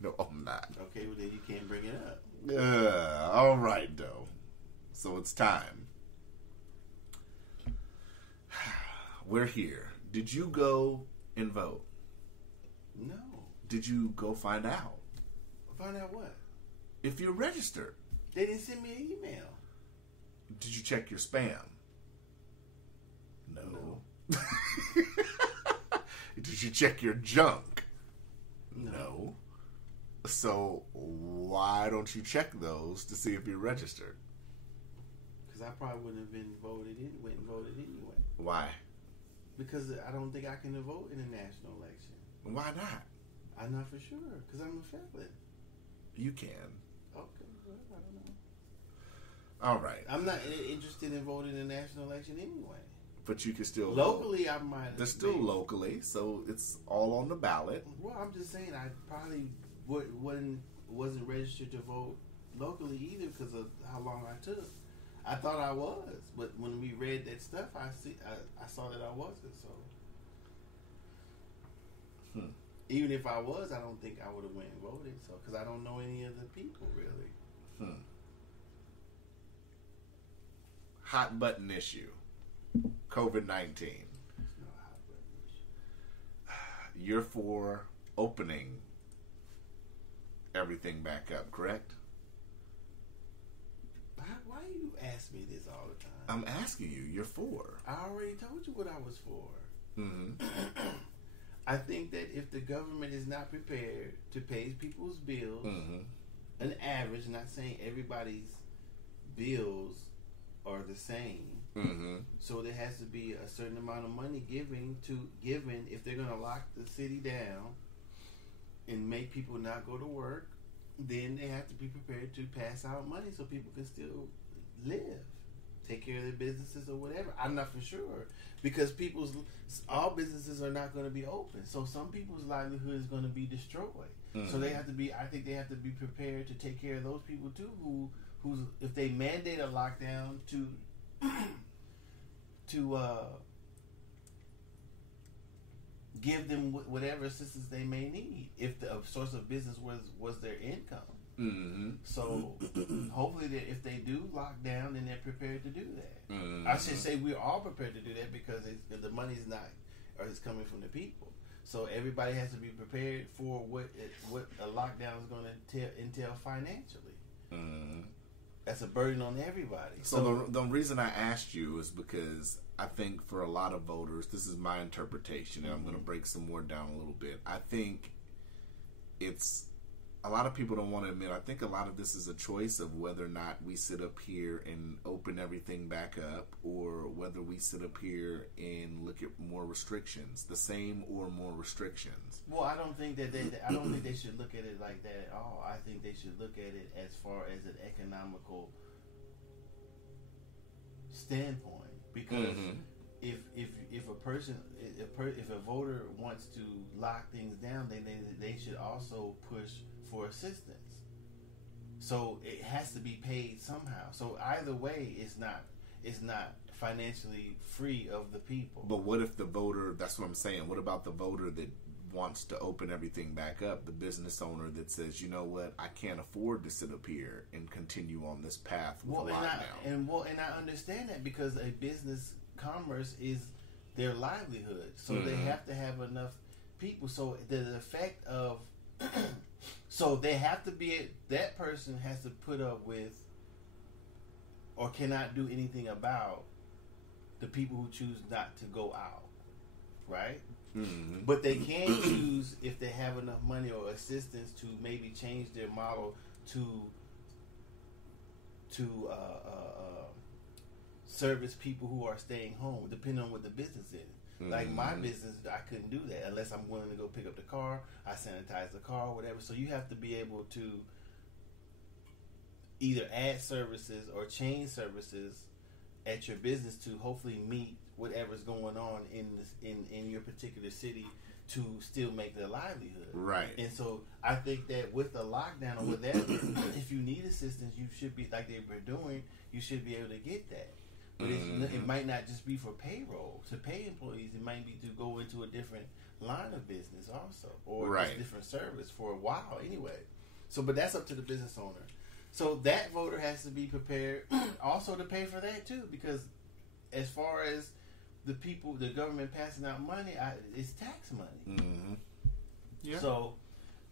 No, I'm not. Okay, well then you can't bring it up. All right, Doe. So it's time. We're here. Did you go and vote? No. Did you go find out Find out what? if you're registered? They didn't send me an email. Did you check your spam? No. Did you check your junk? No. So why don't you check those to see if you're registered? Because I probably wouldn't have went and voted anyway. Why? Because I don't think I can vote in a national election. Why not? I'm not for sure. Because I'm a felon. You can. Okay, well, I don't know. All right. I'm not interested in voting in a national election anyway. But you can still Locally, I might. They're still locally, so it's all on the ballot. Well, I'm just saying I probably wasn't registered to vote locally either because of how long I took. I thought I was, but when we read that stuff, I saw that I wasn't. So even if I was, I don't think I would have went and voted. So because I don't know any of the people really. Hot button issue. COVID-19. There's no hot button issue. You're for opening everything back up, correct? Why you ask me this all the time? I'm asking you. You're for. I already told you what I was for. Mm-hmm. I think that if the government is not prepared to pay people's bills, an average, not saying everybody's bills are the same. So there has to be a certain amount of money given if they're going to lock the city down and make people not go to work. Then they have to be prepared to pass out money so people can still live, take care of their businesses or whatever. I'm not for sure because all businesses are not going to be open. So some people's livelihood is going to be destroyed. So they have to be. I think they have to be prepared to take care of those people too. Who's if they mandate a lockdown to give them whatever assistance they may need if the source of business was their income. So hopefully that if they do lock down, then they're prepared to do that. I should say we're all prepared to do that because the money's not, is coming from the people. So everybody has to be prepared for what a lockdown is going to entail financially. Mm-hmm. That's a burden on everybody. So the reason I asked you is because I think for a lot of voters, this is my interpretation, and I'm going to break some more down a little bit. I think it's a lot of people don't want to admit. I think a lot of this is a choice of whether or not we sit up here and open everything back up, or whether we sit up here and look at more restrictions, the same or more restrictions. Well, I don't think that I don't think they should look at it like that at all. I think they should look at it as far as an economical standpoint, because if a person if a voter wants to lock things down, then they should also push for assistance. So it has to be paid somehow. So either way, it's not financially free of the people. But what if the voter? That's what I'm saying. What about the voter that wants to open everything back up? The business owner that says, you know what, I can't afford to sit up here and continue on this path with a lockdown. And I understand that, because a business commerce is their livelihood. So they have to have enough people. So the effect of so they have to be, that person has to put up with or cannot do anything about the people who choose not to go out, right? Mm-hmm. But they can choose, if they have enough money or assistance, to maybe change their model to service people who are staying home, depending on what the business is. Mm-hmm. Like my business, I couldn't do that unless I'm willing to go pick up the car. I sanitize the car, whatever. So you have to be able to either add services or change services at your business to hopefully meet whatever's going on in your particular city to still make their livelihood. Right. And so I think that with the lockdown or whatever, if you need assistance, you should be, like they were doing, you should be able to get that. But it might not just be for payroll, to pay employees. It might be to go into a different line of business also, or just different service for a while anyway. So, but that's up to the business owner. So that voter has to be prepared also to pay for that too, because as far as the people, the government passing out money, it's tax money. Mm-hmm. Yeah. So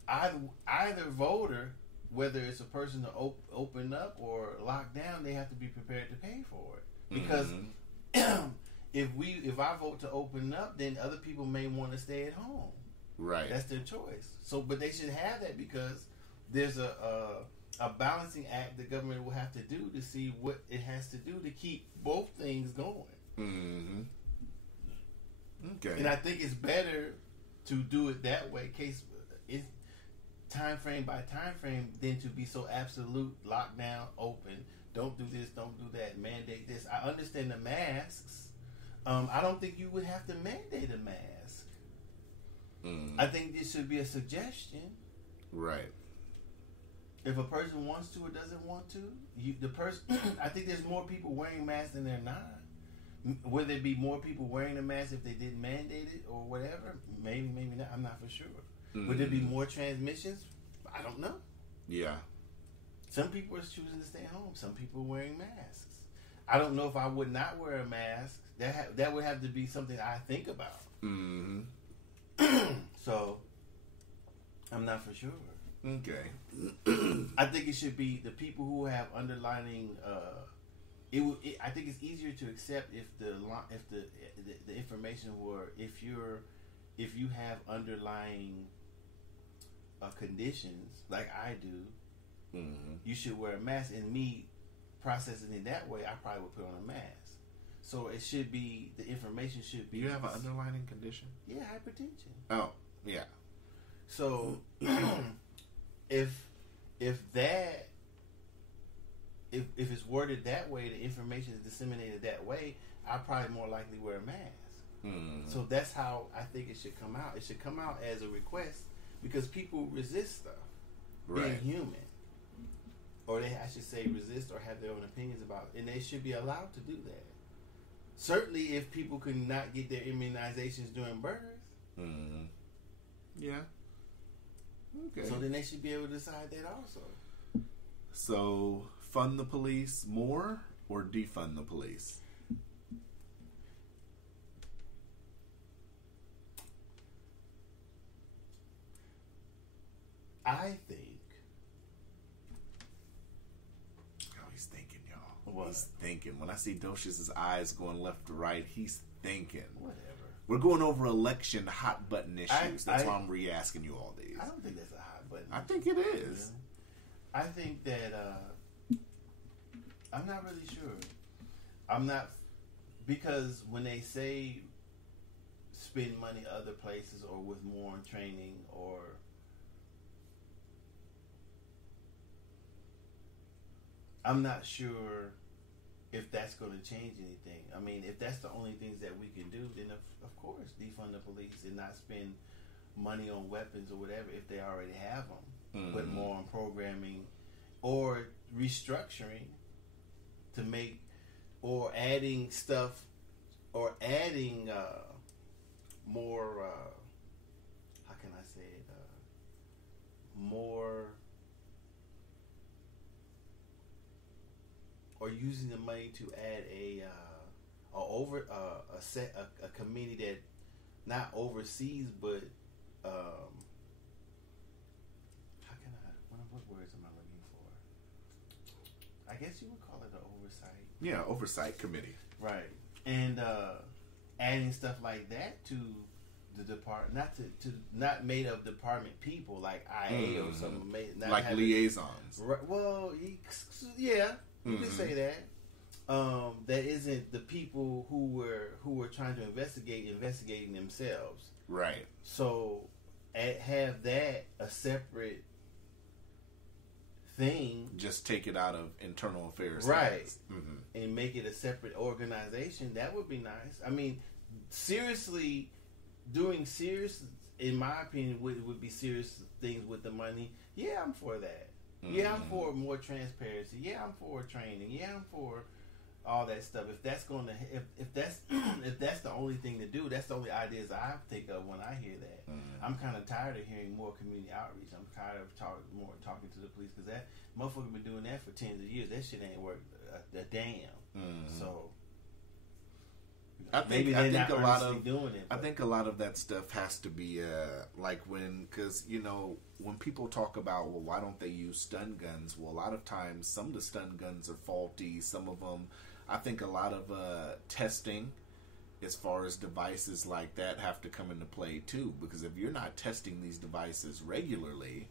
either voter, whether it's a person to open up or lock down, they have to be prepared to pay for it. Because if I vote to open up, then other people may want to stay at home. Right. That's their choice. So, but they should have that, because there's a balancing act the government will have to do to see what it has to do to keep both things going. Mm-hmm. Okay. And I think it's better to do it that way, case it's time frame by time frame, than to be so absolute lockdown, open. Don't do this, don't do that, mandate this. I understand the masks. I don't think you would have to mandate a mask. I think this should be a suggestion. Right. If a person wants to or doesn't want to, the person. I think there's more people wearing masks than there not. Would there be more people wearing a mask if they didn't mandate it or whatever? Maybe, maybe not. I'm not for sure. Would there be more transmissions? I don't know. Yeah. Some people are choosing to stay home. Some people are wearing masks. I don't know if I would not wear a mask. That would have to be something I think about. Mm-hmm. So, I'm not for sure. Okay. I think it should be the people who have underlining. I think it's easier to accept if the information were if you have underlying conditions like I do. Mm-hmm. You should wear a mask, and me processing it that way, I probably would put on a mask. So it should be, the information should be. You have an underlying condition? Yeah, hypertension. Oh, yeah. So if it's worded that way, the information is disseminated that way, I probably more likely wear a mask. Mm-hmm. So that's how I think it should come out. It should come out as a request, because people resist stuff. Being human. Or I should say resist or have their own opinions about it. And they should be allowed to do that. Certainly if people could not get their immunizations during birth. Mm-hmm. Yeah. Okay. So then they should be able to decide that also. So, fund the police more or defund the police? I think. Oh, he's thinking, y'all. What? He's thinking. When I see Docious' eyes going left to right, he's thinking. Whatever. We're going over election hot button issues. That's why I'm re-asking you all these. I don't think that's a hot button. I think it is. I think that I'm not really sure. I'm not, because when they say spend money other places or with more on training, or I'm not sure if that's going to change anything. I mean, if that's the only things that we can do, then of course defund the police and not spend money on weapons or whatever if they already have them, but more on programming or restructuring to make, or adding stuff, or adding more, how can I say it, more, or using the money to add a committee that not oversees, but how can what words am I looking for? I guess you would call it an oversight. Yeah, oversight committee. Right. And adding stuff like that to the department, not made of department people like IA or something, not like liaisons. Right, well, yeah, you could say that. That isn't the people who were trying to investigating themselves. Right. So have that a separate thing. Just take it out of internal affairs. Right. Mm-hmm. And make it a separate organization. That would be nice. I mean, seriously, doing serious, in my opinion, would be serious things with the money. Yeah, I'm for that. Yeah, I'm for more transparency. Yeah, I'm for training. Yeah, I'm for all that stuff. If that's going to, if that's the only thing to do, that's the only ideas I think of when I hear that. I'm kind of tired of hearing more community outreach. I'm tired of talking to the police, because that motherfucker been doing that for tens of years. That shit ain't worked a damn. So I think a lot of doing it. I think a lot of that stuff has to be like because when people talk about, well, why don't they use stun guns? Well, a lot of times some of the stun guns are faulty. Some of them, I think a lot of testing as far as devices like that have to come into play too, because if you're not testing these devices regularly,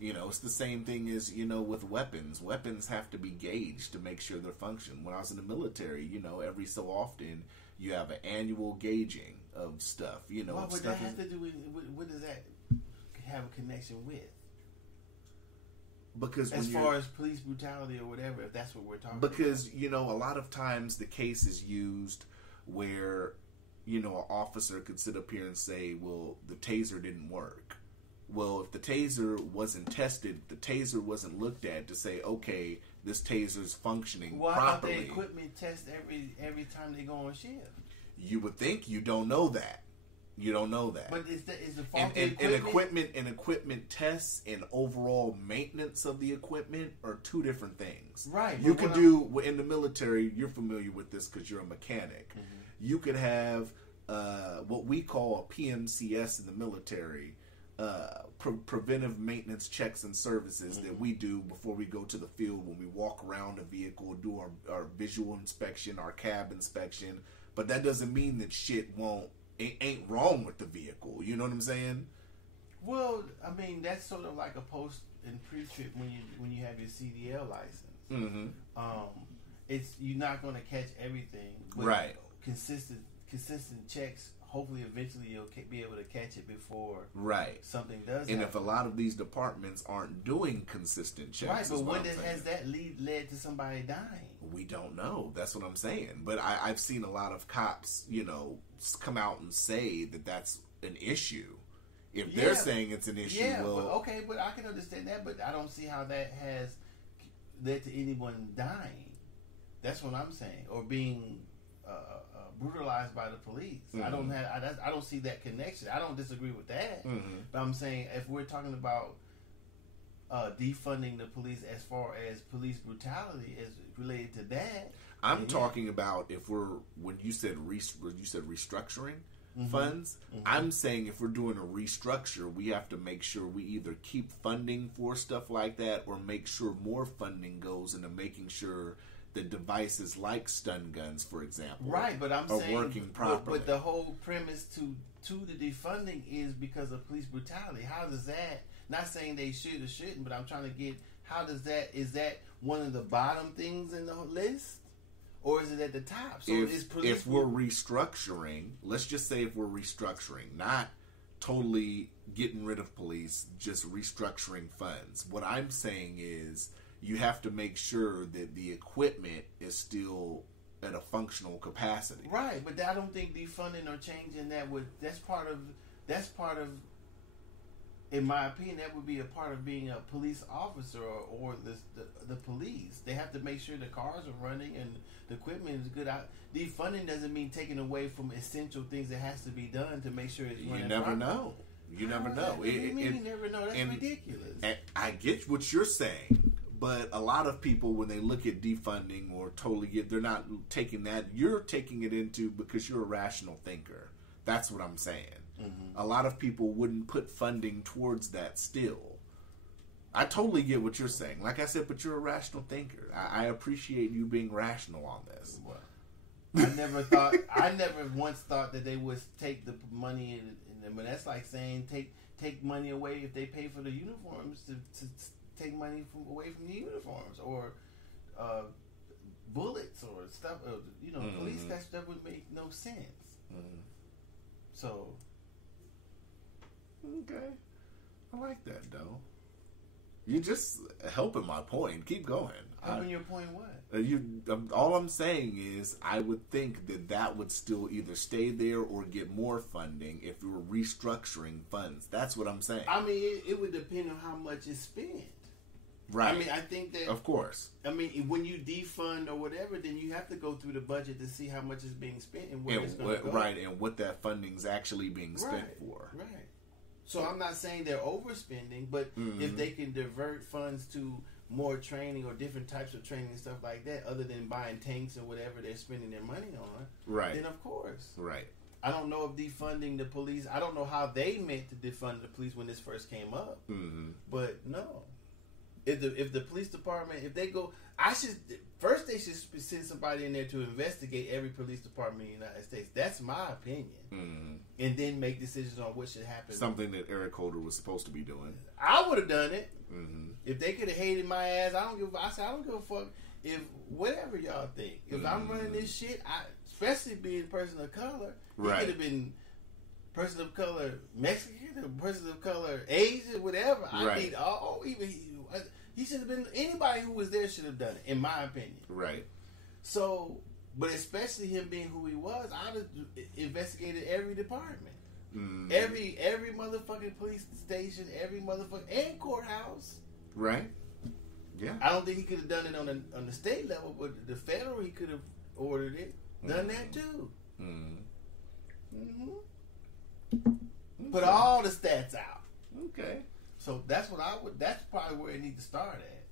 it's the same thing as, with weapons. Weapons have to be gauged to make sure they're functioning. When I was in the military, every so often you have an annual gauging of stuff. What would that have to do with, what does that have a connection with? Because as far as police brutality or whatever, if that's what we're talking about. Because, a lot of times the case is used where, an officer could sit up here and say, well, the taser didn't work. Well, if the taser wasn't tested, the taser wasn't looked at to say, okay, this taser's functioning properly. I thought the equipment test every time they go on shift. You would think. You don't know that. You don't know that. But is the faulty equipment? And equipment tests and overall maintenance of the equipment are two different things. Right. You could do, in the military, you're familiar with this because you're a mechanic. Mm-hmm. You could have what we call a PMCS in the military, preventive maintenance checks and services that we do before we go to the field, when we walk around a vehicle, do our visual inspection, our cab inspection. But that doesn't mean that shit ain't wrong with the vehicle. You know what I'm saying? Well, I mean, that's sort of like a post and pre-trip when you have your CDL license. Mm-hmm. It's, you're not going to catch everything, but right? Consistent checks. Hopefully, eventually you'll be able to catch it before something does. And happen. if a lot of these departments aren't doing consistent checks, right? But when has that led to somebody dying? We don't know. That's what I'm saying. But I've seen a lot of cops, come out and say that that's an issue. If they're saying it's an issue, but I can understand that. But I don't see how that has led to anyone dying. That's what I'm saying, or being brutalized by the police. Mm-hmm. I don't see that connection. I don't disagree with that. Mm-hmm. But I'm saying, if we're talking about defunding the police as far as police brutality is related to that, I'm talking about when you said restructuring. funds. I'm saying if we're doing a restructure, we have to make sure we either keep funding for stuff like that or make sure more funding goes into making sure that devices like stun guns, for example, right? But I'm saying working properly. But the whole premise to the defunding is because of police brutality. How does that? Not saying they should or shouldn't, but I'm trying to get how does that? Is that one of the bottom things in the list? Or is it at the top? So if we're restructuring, let's just say if we're restructuring, not totally getting rid of police, just restructuring funds. What I'm saying is you have to make sure that the equipment is still at a functional capacity. Right, but I don't think defunding or changing that that's part of in my opinion, that would be a part of being a police officer or the police. They have to make sure the cars are running and the equipment is good. Defunding doesn't mean taking away from essential things that has to be done to make sure it's running. You never know. You never know. What do you mean you never know? That's ridiculous. And I get what you're saying, but a lot of people, when they look at defunding or they're not taking that. You're taking it into because you're a rational thinker. That's what I'm saying. Mm-hmm. A lot of people wouldn't put funding towards that still. I totally get what you're saying. Like I said, but you're a rational thinker. I appreciate you being rational on this. Well, I never once thought that they would take the money but that's like saying take money away if they pay for the uniforms to take money away from the uniforms or bullets or stuff. Police that would make no sense. Mm-hmm. So. Okay. I like that, though. You're just helping my point. Keep going. Helping your point what? All I'm saying is I would think that would still either stay there or get more funding if we were restructuring funds. That's what I'm saying. I mean, it would depend on how much is spent. Right. I mean, I think that... Of course. I mean, when you defund or whatever, then you have to go through the budget to see how much is being spent and where it's going to go. Right, and what that funding's actually being spent for. Right. So I'm not saying they're overspending, but if they can divert funds to more training or different types of training and stuff like that, other than buying tanks or whatever they're spending their money on, right? Then of course, right. I don't know if defunding the police. I don't know how they meant to defund the police when this first came up, but no. If the police department, if they go, they should send somebody in there to investigate every police department in the United States. That's my opinion, and then make decisions on what should happen. Something that Eric Holder was supposed to be doing. I would have done it if they could have hated my ass. I don't give a fuck if whatever y'all think. If I'm running this shit, especially being a person of color, right. It could have been person of color Mexican, person of color Asian, whatever. Right. He should have been. Anybody who was there should have done it, in my opinion. Right. So, but especially him being who he was, I'd have investigated every department, every motherfucking police station, every motherfucking and courthouse. Right. Yeah. I don't think he could have done it on the state level, but the federal he could have ordered it, done that too. Put all the stats out. Okay. So that's what that's probably where it needs to start at.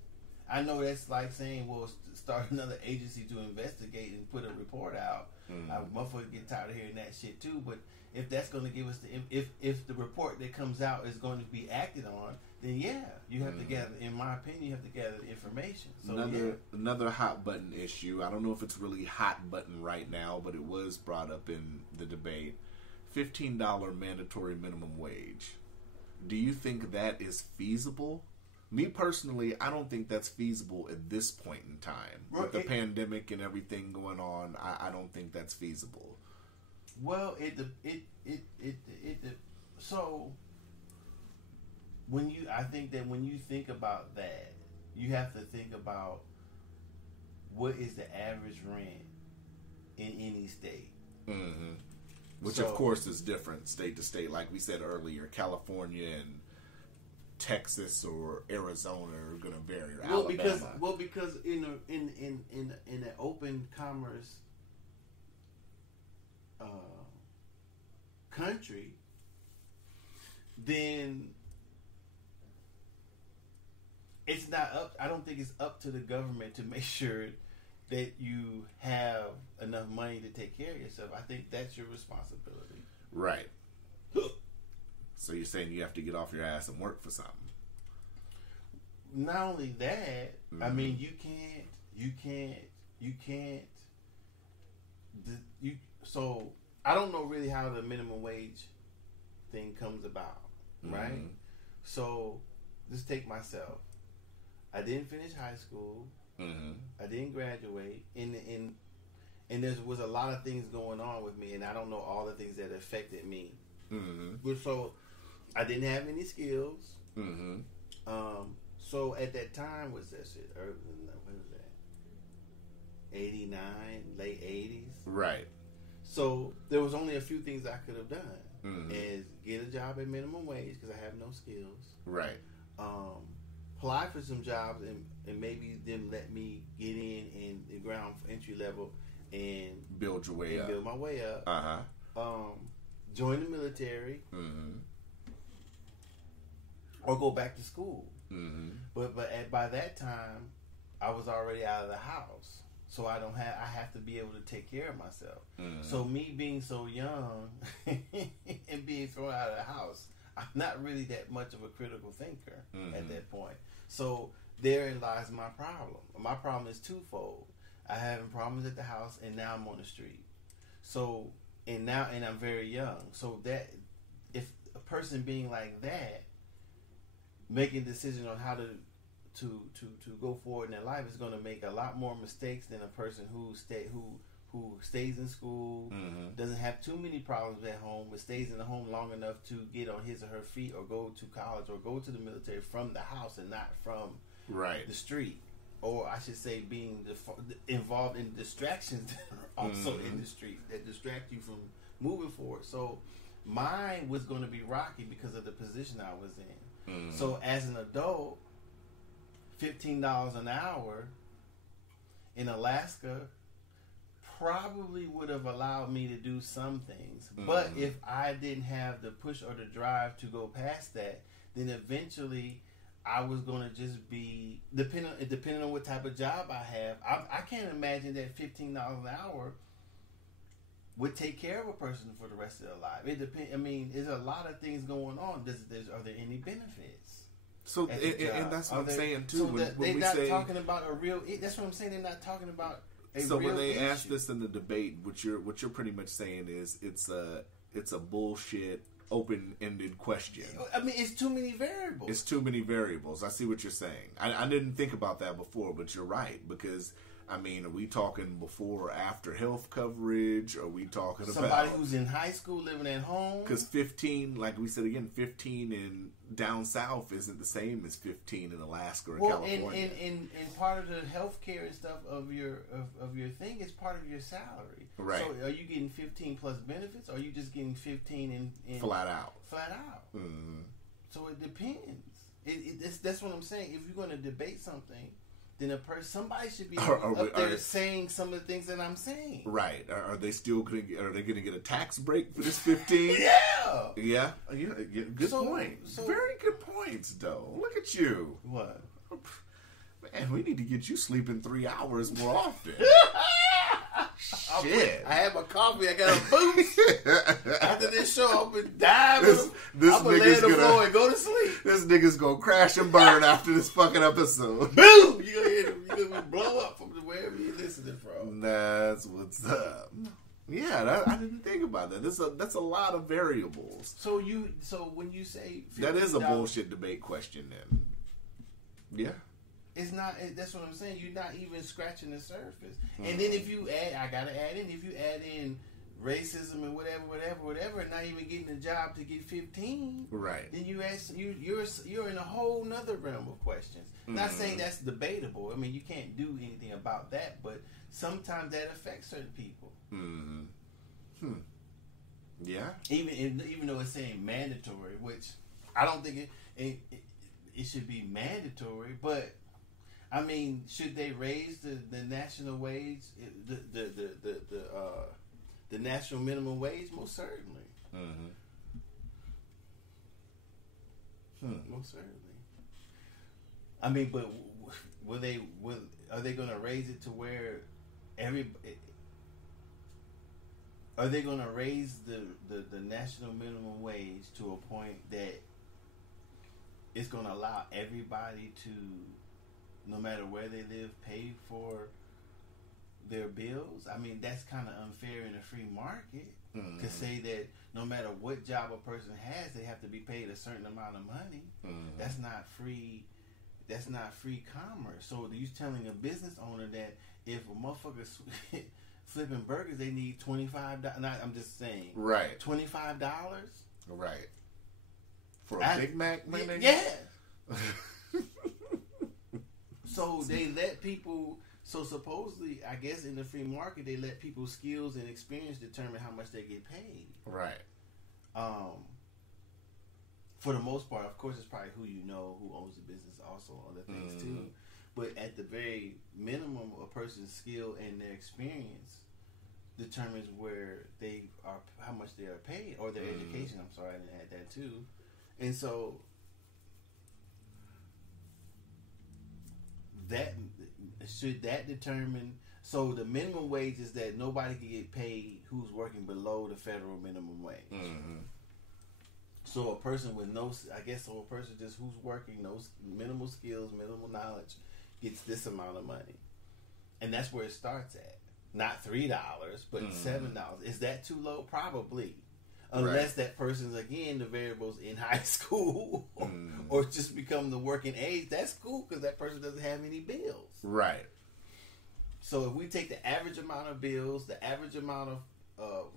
I know that's like saying, well, start another agency to investigate and put a report out. Motherfuckers get tired of hearing that shit too. But if that's going to give us if the report that comes out is going to be acted on, then yeah, you have to gather. In my opinion, you have to gather the information. So another hot button issue. I don't know if it's really hot button right now, but it was brought up in the debate. $15 mandatory minimum wage. Do you think that is feasible? Me personally, I don't think that's feasible at this point in time. With the pandemic and everything going on, I don't think that's feasible. Well, so I think that when you think about that, you have to think about what is the average rent in any state. Which, of course, is different state to state. Like we said earlier, California and Texas or Arizona are going to vary. Or Alabama. Because in an open commerce country, then it's not up. I don't think it's up to the government to make sure that you have enough money to take care of yourself. I think that's your responsibility. Right. So you're saying you have to get off your ass and work for something. Not only that, I mean, you can't. So I don't know really how the minimum wage thing comes about, right? So just take myself. I didn't finish high school. I didn't graduate, and there was a lot of things going on with me, and I don't know all the things that affected me. But so I didn't have any skills. So at that time, was that shit? When was that? 89, late 80s. Right. So there was only a few things I could have done, is get a job at minimum wage because I have no skills. Right. Apply for some jobs and maybe them let me get in the ground entry level and build your way up. Build my way up. Join the military. Or go back to school. But by that time, I was already out of the house, so I have to be able to take care of myself. So me being so young and being thrown out of the house, I'm not really that much of a critical thinker at that point. So therein lies my problem. My problem is twofold. I have problems at the house, and now I'm on the street. So and I'm very young. So that if a person being like that, making a decision on how to go forward in their life is going to make a lot more mistakes than a person who stays in school, doesn't have too many problems at home, but stays in the home long enough to get on his or her feet or go to college or go to the military from the house and not from the street. Or I should say being involved in distractions that are also in the street that distract you from moving forward. So mine was going to be rocky because of the position I was in. So as an adult, $15 an hour in Alaska probably would have allowed me to do some things. But if I didn't have the push or the drive to go past that, then eventually I was going to just be depending on what type of job I have. I can't imagine that $15 an hour would take care of a person for the rest of their life. It depends. I mean, there's a lot of things going on. Are there any benefits? So, and that's what I'm saying too. So they're not talking about a real. That's what I'm saying. They're not talking about a so real when they issue. ask this in the debate, what you're pretty much saying is it's a bullshit open-ended question. I mean, it's too many variables. It's too many variables. I see what you're saying. I didn't think about that before, but you're right because. I mean, are we talking before or after health coverage? Are we talking about somebody who's in high school living at home? Because 15, like we said again, 15 in down south isn't the same as 15 in Alaska or California. And part of the health care and stuff of your thing is part of your salary. Right. So are you getting 15 plus benefits, or are you just getting 15 in flat out? Flat out. So it depends. That's what I'm saying. If you're going to debate something, then somebody should be up there saying some of the things that I'm saying. Right. Are they still going to? Are they going to get a tax break for this 15? Yeah. Good point. Very good points, though. Look at you. What? Man, we need to get you sleeping 3 hours more often. Shit. I had my coffee. I got a boost. After this show, I'm been diving. I'm going to lay on the floor and go to sleep. This nigga's going to crash and burn after this fucking episode. Boom! You're going to blow up from wherever you're listening from. That's what's up. Yeah, I didn't think about that. That's a lot of variables. So when you say $15, that is a bullshit debate question then. Yeah. It's not. That's what I'm saying. You're not even scratching the surface. And then if you add, I gotta add in. If you add in racism and whatever, and not even getting a job to get 15, right? Then you're in a whole nother realm of questions. Not saying that's debatable. I mean, you can't do anything about that, but sometimes that affects certain people. Yeah. Even though it's saying mandatory, which I don't think it should be mandatory, but. I mean, should they raise the national wage, the national minimum wage? Most certainly. Most certainly. I mean, but are they going to raise it to where Are they going to raise the national minimum wage to a point that it's going to allow everybody to, no matter where they live, pay for their bills? I mean, that's kind of unfair in a free market to say that no matter what job a person has, they have to be paid a certain amount of money. That's not free. That's not free commerce. So you telling a business owner that if a motherfucker's flipping burgers, they need $25. I'm just saying, right? $25, right? For a Big Mac, yeah. So they let people. So supposedly, I guess in the free market, they let people's skills and experience determine how much they get paid. Right. For the most part, of course, it's probably who you know, who owns the business, also other things too. But at the very minimum, a person's skill and their experience determines where they are, how much they are paid, or their education. I'm sorry, I didn't add that too. And so that should that determine. So the minimum wage is that nobody can get paid who's working below the federal minimum wage. So a person with no, I guess, so a person just who's working, no minimal skills, minimal knowledge, gets this amount of money, and that's where it starts at. Not $3, but $7. Is that too low? Probably, unless that person's again the variables in high school or just become the working age. That's cool because that person doesn't have any bills. Right. So if we take the average amount of bills, the average amount of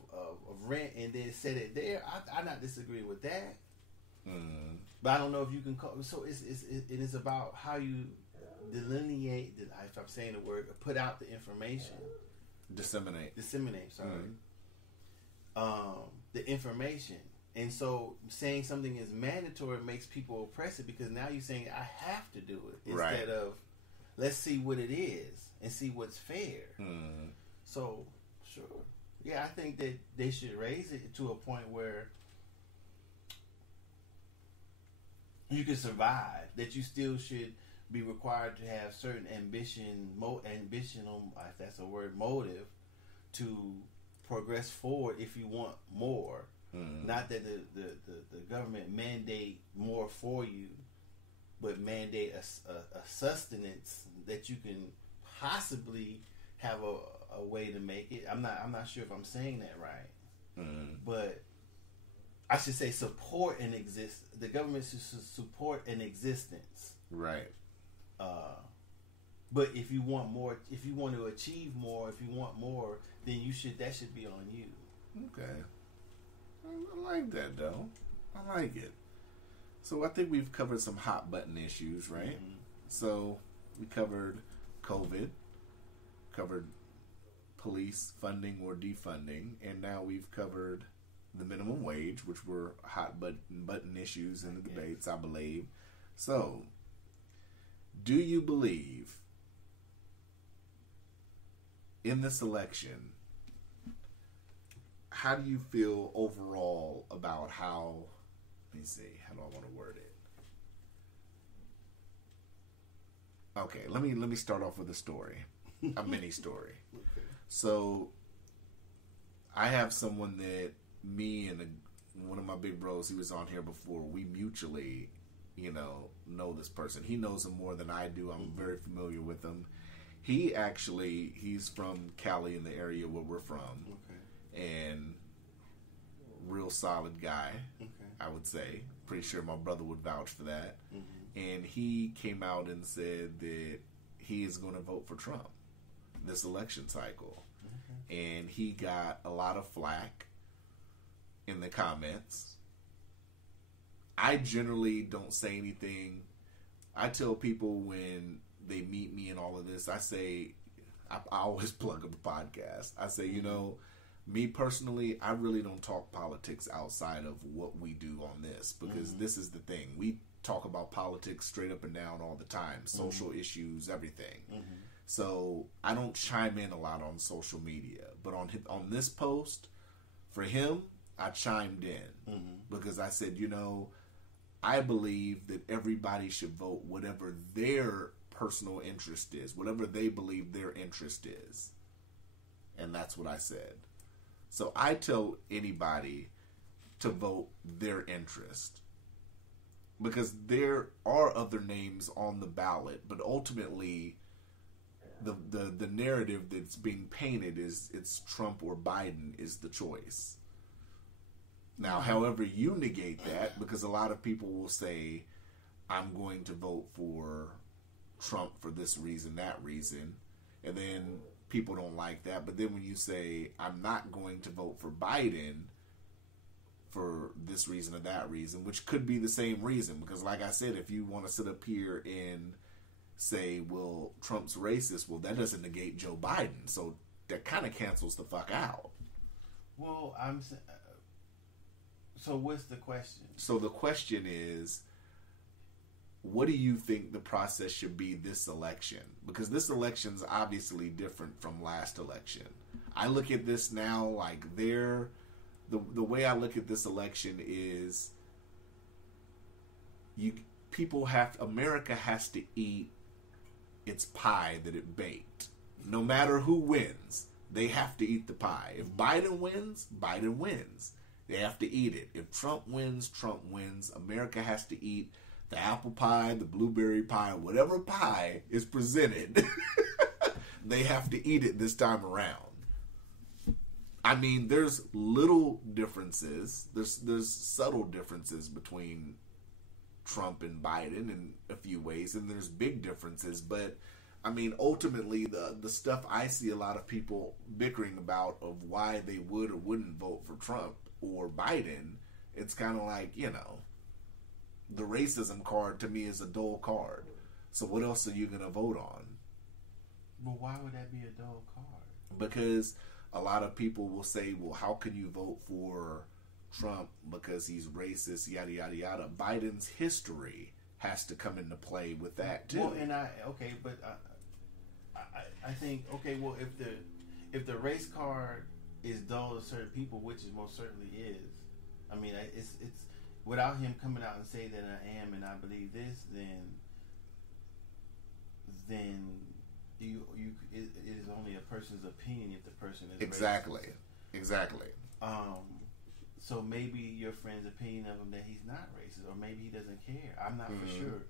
rent, and then set it there, I not disagree with that. But I don't know if you can call. So it is about how you delineate. If I'm saying the word, put out the information. Disseminate. Sorry. The information, and so saying something is mandatory makes people oppressive because now you're saying I have to do it instead of let's see what it is and see what's fair. So sure. Yeah, I think that they should raise it to a point where you can survive. That you still should be required to have certain ambition, if that's a word, motive to progress forward if you want more. Not that the government mandate more for you, but mandate a sustenance that you can possibly have a way to make it. I'm not sure if I'm saying that right, but I should say support an exist. The government should support an existence, right? But if you want more, if you want to achieve more, if you want more, then that should be on you. Okay, I like that though. I like it. So I think we've covered some hot button issues, right? So we covered COVID, covered police funding or defunding, and now we've covered the minimum wage, which were hot button issues in the debates, I believe. So, do you believe in this election? How do you feel overall about how? Let me see. How do I want to word it? Okay, let me start off with a story, a mini story. So, I have someone that me and one of my big bros, he was on here before, we mutually, know this person. He knows him more than I do. I'm very familiar with him. He's from Cali, in the area where we're from. And real solid guy, I would say. Pretty sure my brother would vouch for that. And he came out and said that he is going to vote for Trump this election cycle. And he got a lot of flack in the comments. I generally don't say anything. I tell people when they meet me and all of this, I say, I always plug up the podcast. I say, me personally, I really don't talk politics outside of what we do on this, because this is the thing. We talk about politics straight up and down all the time, social issues, everything. So I don't chime in a lot on social media, but on this post, for him, I chimed in because I said, I believe that everybody should vote whatever their personal interest is, whatever they believe their interest is. And that's what I said. So I tell anybody to vote their interest. Because there are other names on the ballot, but ultimately the narrative that's being painted is it's Trump or Biden is the choice. Now, however you negate that, because a lot of people will say, I'm going to vote for Trump for this reason, that reason, and then people don't like that. But then when you say, I'm not going to vote for Biden for this reason or that reason, which could be the same reason, because like I said, if you want to sit up here and say, well, Trump's racist, well, that doesn't negate Joe Biden, so that kind of cancels the fuck out. Well, so what's the question? So the question is, what do you think the process should be this election? Because this election's obviously different from last election. I look at this now like the way I look at this election is America has to eat its pie that it baked. No matter who wins, they have to eat the pie. If Biden wins, Biden wins. They have to eat it. If Trump wins, Trump wins. America has to eat the apple pie, the blueberry pie, whatever pie is presented. They have to eat it this time around. I mean, there's little differences. There's subtle differences between Trump and Biden in a few ways, and there's big differences. But I mean, ultimately, the stuff I see a lot of people bickering about of why they would or wouldn't vote for Trump or Biden, it's kind of like, the racism card to me is a dull card. So what else are you going to vote on? Well, why would that be a dull card? Because a lot of people will say, well, how can you vote for Trump because he's racist, yada, yada, yada. Biden's history has to come into play with that, too. Well, and I think, well, if the race card is dull to certain people, which it most certainly is, I mean, it's without him coming out and saying that I am and I believe this, then it is only a person's opinion if the person is exactly racist. Exactly. So maybe your friend's opinion of him that he's not racist, or maybe he doesn't care. I'm not for sure.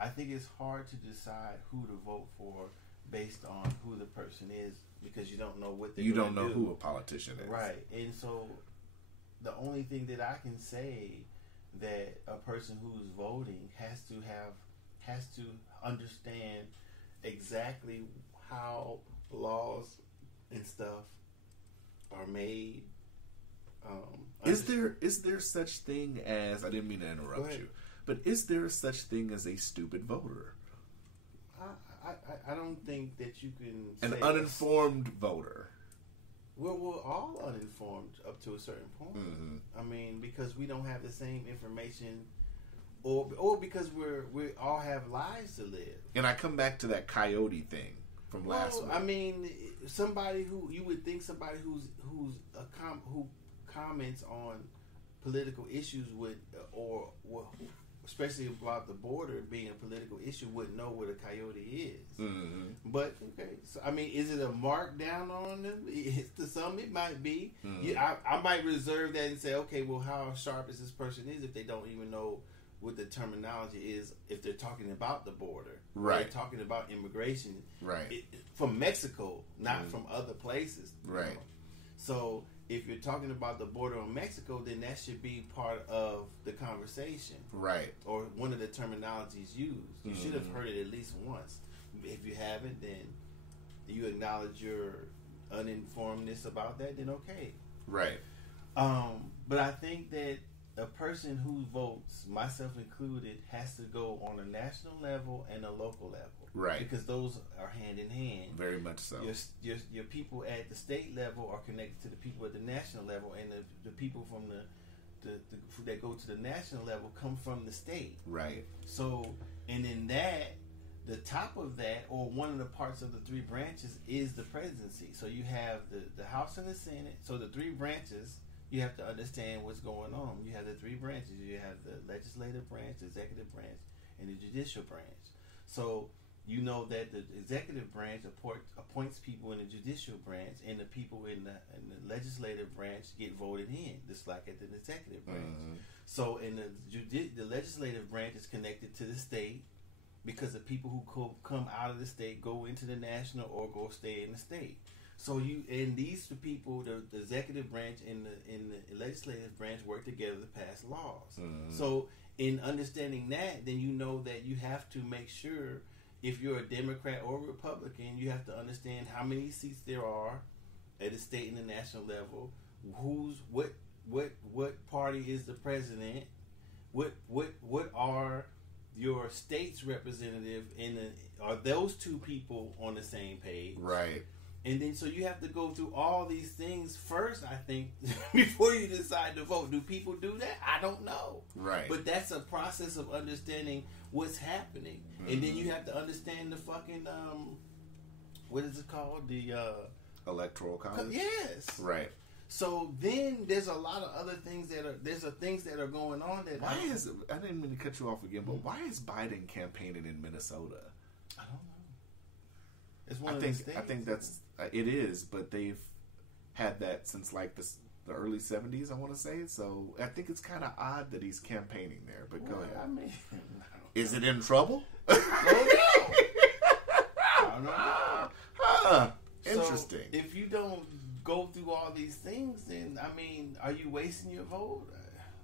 I think it's hard to decide who to vote for based on who the person is, because you don't know what they're You don't gonna know do. who a politician is. Right. And so the only thing that I can say that a person who's voting has to understand exactly how laws and stuff are made. Is there such thing as, I didn't mean to interrupt you, but is there such thing as a stupid voter? I don't think that you can An say uninformed voter. We're all uninformed up to a certain point. Mm-hmm. I mean, because we don't have the same information, or because we all have lives to live. And I come back to that coyote thing from last week. I mean, somebody who you would think somebody who comments on political issues would, or especially about the border being a political issue, wouldn't know what a coyote is. Mm-hmm. But okay, so I mean, is it a mark down on them? To some, it might be. Mm-hmm. Yeah, I might reserve that and say, okay, well, how sharp is this person is if they don't even know what the terminology is if they're talking about the border, right? They're talking about immigration, right? From Mexico, not from other places, right? You know? So if you're talking about the border of Mexico, then that should be part of the conversation, right? Or one of the terminologies used. You should have heard it at least once. If you haven't, then you acknowledge your uninformedness about that, then okay. Right. But I think that a person who votes, myself included, has to go on a national level and a local level. Right. Because those are hand in hand. Very much so. Your people at the state level are connected to the people at the national level, and the people from that go to the national level come from the state. Right. So, and in that, the top of that, or one of the parts of the three branches, is the presidency. So you have the House and the Senate. So the three branches, you have to understand what's going on. You have the three branches. You have the legislative branch, the executive branch, and the judicial branch. So you know that the executive branch appoints people in the judicial branch, and the people in the legislative branch get voted in, just like at the executive branch. Mm-hmm. So in the legislative branch is connected to the state, because the people who come out of the state go into the national or go stay in the state. So these people, the executive branch and the legislative branch work together to pass laws. Mm-hmm. So in understanding that, then you know that you have to make sure, if you're a Democrat or a Republican, you have to understand how many seats there are at the state and the national level. What party is the president? What are your state's representative are those two people on the same page? Right. And then so you have to go through all these things first, I think, before you decide to vote. Do people do that? I don't know. Right. But that's a process of understanding what's happening. Mm-hmm. And then you have to understand the fucking what is it called? The Electoral College? Yes. Right. So then there's a lot of other things things that are going on that I didn't mean to cut you off again, but why is Biden campaigning in Minnesota? I don't know. It's one I think that's it is, but they've had that since like the early 70s, I want to say. So I think it's kind of odd that he's campaigning there. But go ahead. I mean, is it in trouble? I don't know. Huh. Interesting. So if you don't go through all these things, then I mean, are you wasting your vote?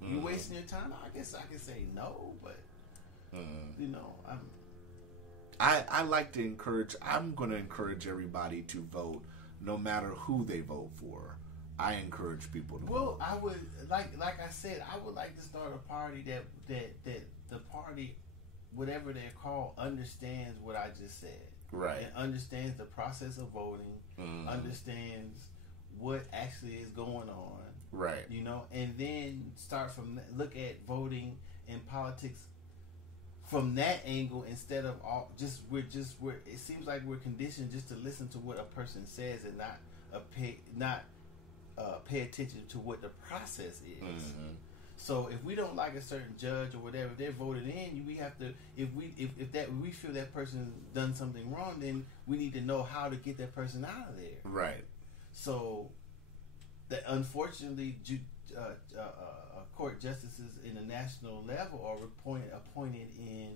You wasting your time? I guess I can say no, but you know, I like to encourage. I'm going to encourage everybody to vote, no matter who they vote for. I encourage people to vote. Well, I would like I said, I would like to start a party that the party, whatever they're called, understands what I just said. Right. And understands the process of voting. Understands what actually is going on. Right. You know, and then start from look at voting and politics from that angle, instead of we're it seems like we're conditioned just to listen to what a person says and not pay attention to what the process is. Mm-hmm. So if we don't like a certain judge or whatever, they're voted in, we have to, if we feel that person done something wrong, then we need to know how to get that person out of there. Right. So that unfortunately court justices in the national level are appointed in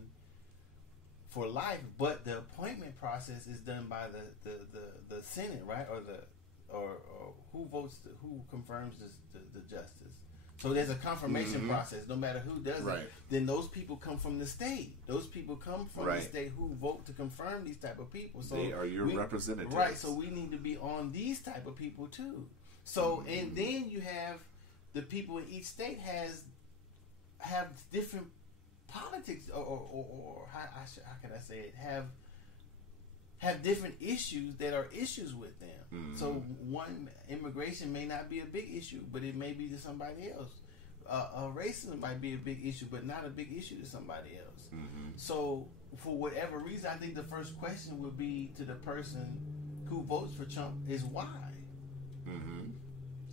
for life, but the appointment process is done by the Senate, right? Or who who confirms the justice. So there's a confirmation process. No matter who does it, then those people come from the state. Those people come from the state who vote to confirm these type of people. So they are your representatives, right? So we need to be on these type of people too. So and then you have the people in each state have different politics, or how can I say it? Have different issues that are issues with them. Mm-hmm. So one, immigration may not be a big issue, but it may be to somebody else. Racism might be a big issue, but not a big issue to somebody else. Mm-hmm. So for whatever reason, I think the first question would be to the person who votes for Trump is why. Mm-hmm.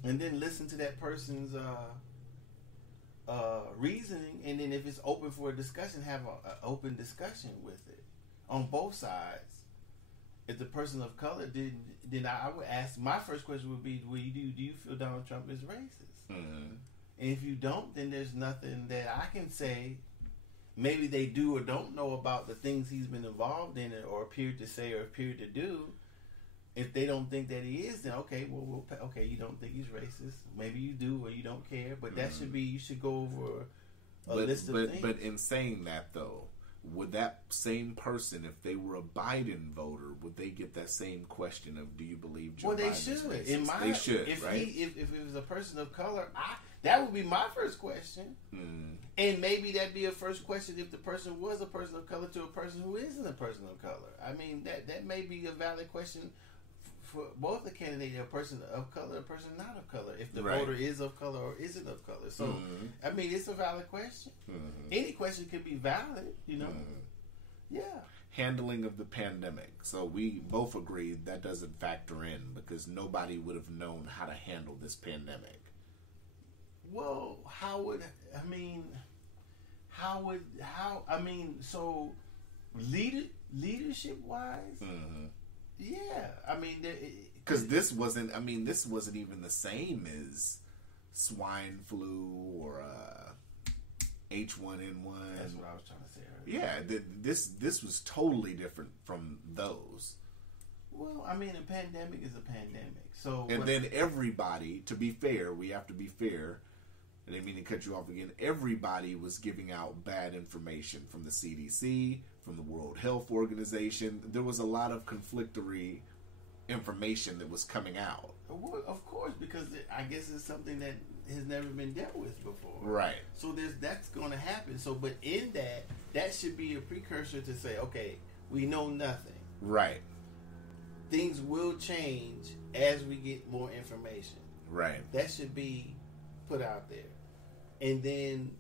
And then listen to that person's reasoning, and then if it's open for a discussion, have an open discussion with it on both sides. If the person of color then I would ask, my first question would be, do you feel Donald Trump is racist? Mm-hmm. And if you don't, then there's nothing that I can say. Maybe they do or don't know about the things he's been involved in, or appeared to say or appeared to do. If they don't think that he is, then okay, okay, you don't think he's racist. Maybe you do, or you don't care. But that should be, you should go over a list of things. But in saying that, though, would that same person, if they were a Biden voter, would they get that same question of, do you believe Joe Biden is racist? They should, right? If it was a person of color, that would be my first question. Mm. And maybe that'd be a first question if the person was a person of color to a person who isn't a person of color. I mean, that may be a valid question for both the candidate, a person of color, a person not of color, if the voter is of color or isn't of color. So, I mean, it's a valid question. Any question could be valid, you know. Yeah. Handling of the pandemic. So we both agree that doesn't factor in, because nobody would have known how to handle this pandemic. Well, so leadership wise, yeah. I mean, because this wasn't even the same as swine flu or H1N1. That's what I was trying to say earlier. Yeah, this was totally different from those. Well, I mean, a pandemic is a pandemic. So, and then everybody, to be fair, we have to be fair. I didn't mean to cut you off again. Everybody was giving out bad information from the CDC, from the World Health Organization. There was a lot of conflictory information that was coming out. Well, of course, because I guess it's something that has never been dealt with before. Right. So that's going to happen. So, but in that should be a precursor to say, okay, we know nothing. Right. Things will change as we get more information. Right. That should be put out there. And then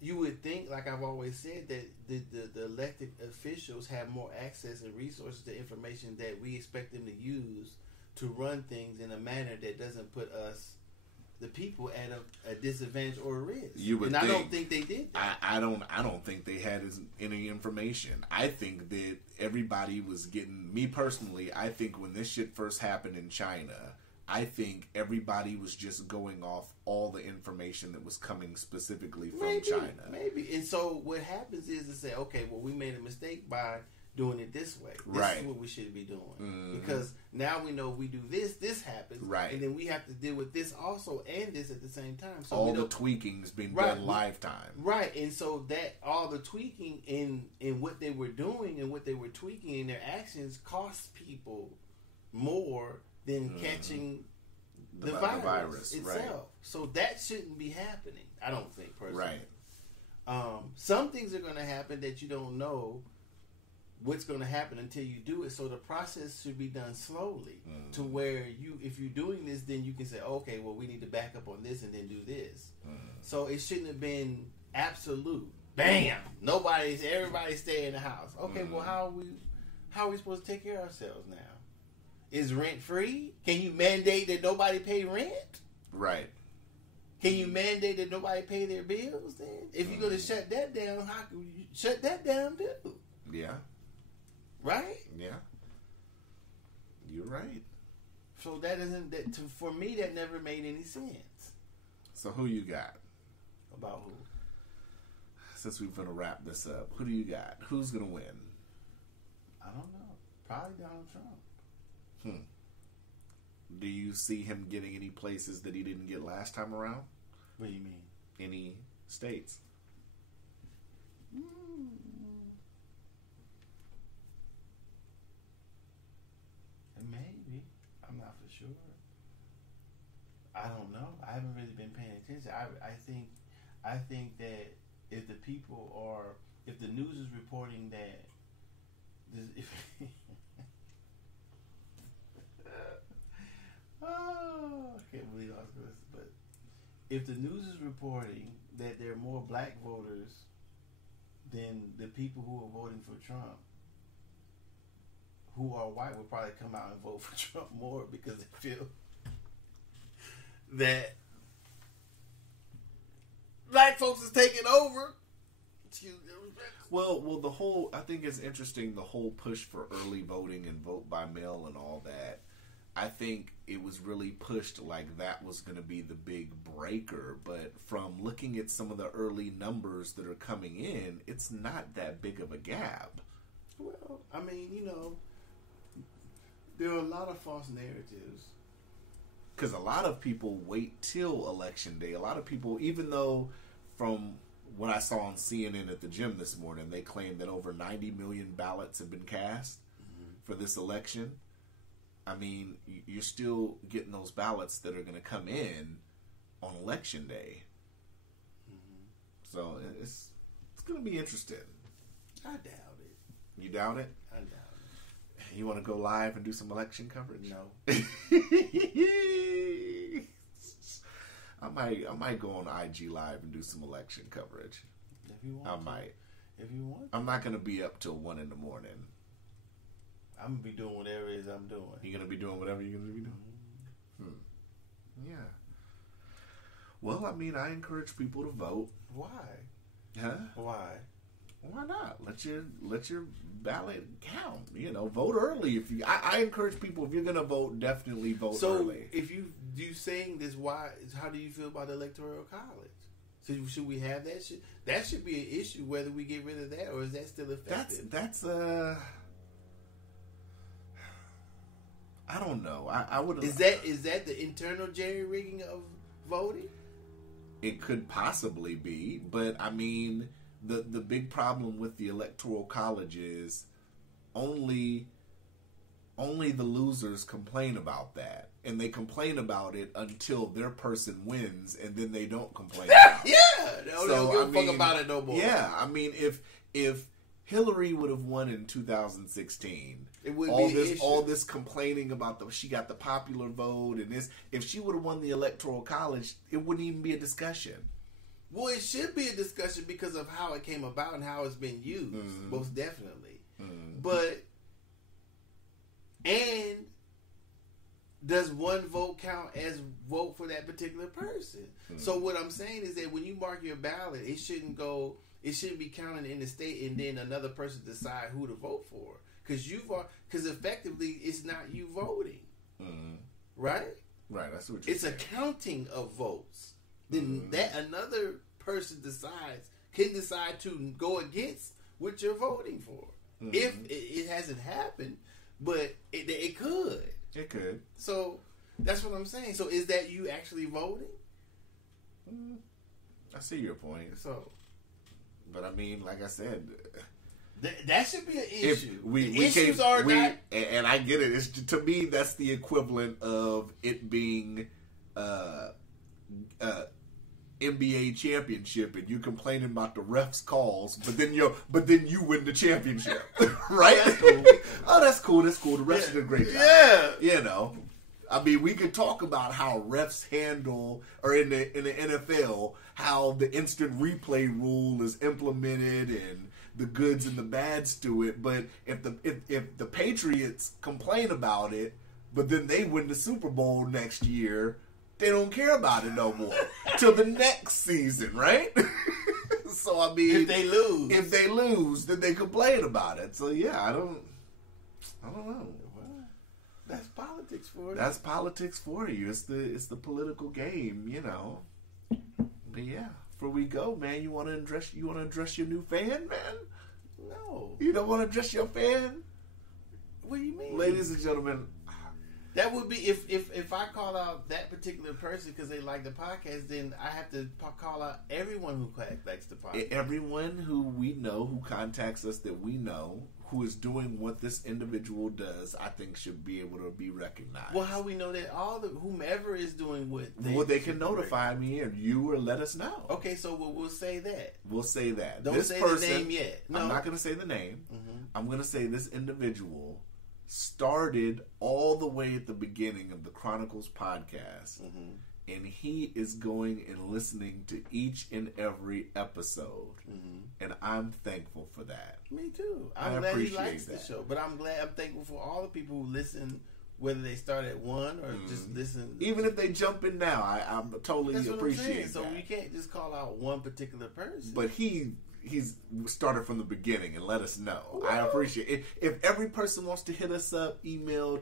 you would think, like I've always said, that the elected officials have more access and resources to information that we expect them to use to run things in a manner that doesn't put us, the people, at a disadvantage or a risk. You would and I don't think they did that. I don't think they had any information. I think that everybody was getting, me personally, I think when this shit first happened in China, I think everybody was just going off all the information that was coming specifically from China. Maybe. And so what happens is to say, okay, well, we made a mistake by doing it this way. This is what we should be doing. Mm-hmm. Because now we know if we do this happens. Right. And then we have to deal with this also and this at the same time. So all the tweaking's been done lifetime. Right. And so that all the tweaking in what they were doing and what they were tweaking in their actions cost people more than catching the virus itself. Right. So that shouldn't be happening, I don't think, personally. Right. Some things are going to happen that you don't know what's going to happen until you do it. So the process should be done slowly to where if you're doing this, then you can say, okay, well, we need to back up on this and then do this. So it shouldn't have been absolute. Bam! Everybody stay in the house. Okay, well, how are we supposed to take care of ourselves now? Is rent free? Can you mandate that nobody pay rent? Right. Can you mandate that nobody pay their bills then? If you're going to shut that down, how can you shut that down too? Yeah. Right? Yeah. You're right. So for me, that never made any sense. So who you got? About who? Since we're going to wrap this up, who do you got? Who's going to win? I don't know. Probably Donald Trump. Do you see him getting any places that he didn't get last time around? What do you mean? Any states? Maybe. I'm not for sure. I don't know. I haven't really been paying attention. I think that if the news is reporting that I can't believe I was going to, but if the news is reporting that there are more black voters than the people who are voting for Trump, who are white, will probably come out and vote for Trump more because they feel that black folks is taking over. Well, I think it's interesting, the whole push for early voting and vote by mail and all that. I think it was really pushed like that was going to be the big breaker. But from looking at some of the early numbers that are coming in, it's not that big of a gap. Well, I mean, there are a lot of false narratives. Because a lot of people wait till Election Day. A lot of people, even though from what I saw on CNN at the gym this morning, they claimed that over 90 million ballots have been cast for this election. I mean, you're still getting those ballots that are going to come in on Election Day. So it's going to be interesting. I doubt it. You doubt it? I doubt it. You want to go live and do some election coverage? No. I might go on IG Live and do some election coverage. If you want I might. If you want I'm not going to be up till 1 a.m. I'm going to be doing whatever it is I'm doing. You're going to be doing whatever you're going to be doing? Yeah. Well, I mean, I encourage people to vote. Why? Huh? Why? Why not? Let your ballot count. You know, vote early. If you, I encourage people, if you're gonna vote, definitely vote early. So if you saying this, why? How do you feel about the electoral college? So should we have that? That should be an issue whether we get rid of that, or is that still effective? That's I don't know. I would. Is that the internal jerry rigging of voting? It could possibly be, but I mean, the big problem with the electoral college is only the losers complain about that, and they complain about it until their person wins, and then they don't complain about it. They don't give a fuck about it no more. Yeah, I mean, if Hillary would have won in 2016, it would all this complaining about she got the popular vote and this. If she would have won the electoral college, it wouldn't even be a discussion. Well, it should be a discussion because of how it came about and how it's been used, most definitely. But and does one vote count as vote for that particular person? So what I'm saying is that when you mark your ballot, it shouldn't be counted in the state and then another person decide who to vote for. Because effectively it's not you voting. Right? Right, that's what you're saying. It's a counting of votes. Then that another person can decide to go against what you're voting for. If it hasn't happened, but it could. It could. So that's what I'm saying. So is that you actually voting? I see your point. So, but I mean, like I said, that should be an issue. Issues are not, and I get it. It's, to me, that's the equivalent of it being NBA championship, and you complaining about the refs' calls, but then you win the championship, right? Oh, that's cool. That's cool. The refs did a great job. Yeah, you know. I mean, we could talk about how refs handle, or in the NFL, how the instant replay rule is implemented and the goods and the bads to it. But if the Patriots complain about it, but then they win the Super Bowl next year, they don't care about it no more till the next season, right? So I mean, if they lose, then they complain about it. So yeah, I don't know. That's politics for you. That's politics for you. It's the political game, you know. But yeah, before we go, man, you want to address your new fan, man? No, you don't want to address your fan. What do you mean, ladies and gentlemen? That would be if I call out that particular person because they like the podcast, then I have to call out everyone who likes the podcast. Everyone who we know, who contacts us that we know, who is doing what this individual does, I think should be able to be recognized. Well, how we know that whomever is doing what they can notify me or you or let us know. Okay, so we'll say that. We'll say that. Don't say the name yet. No. I'm not going to say the name. I'm going to say this individual started all the way at the beginning of the Chronicles podcast, and he is going and listening to each and every episode, and I'm thankful for that. Me too. I'm glad he likes the show, but I'm thankful for all the people who listen, whether they start at one or just listen. Even if they jump in now, I'm totally appreciate that. So we can't just call out one particular person. But he's started from the beginning and let us know. Woo! I appreciate it. If every person wants to hit us up, email,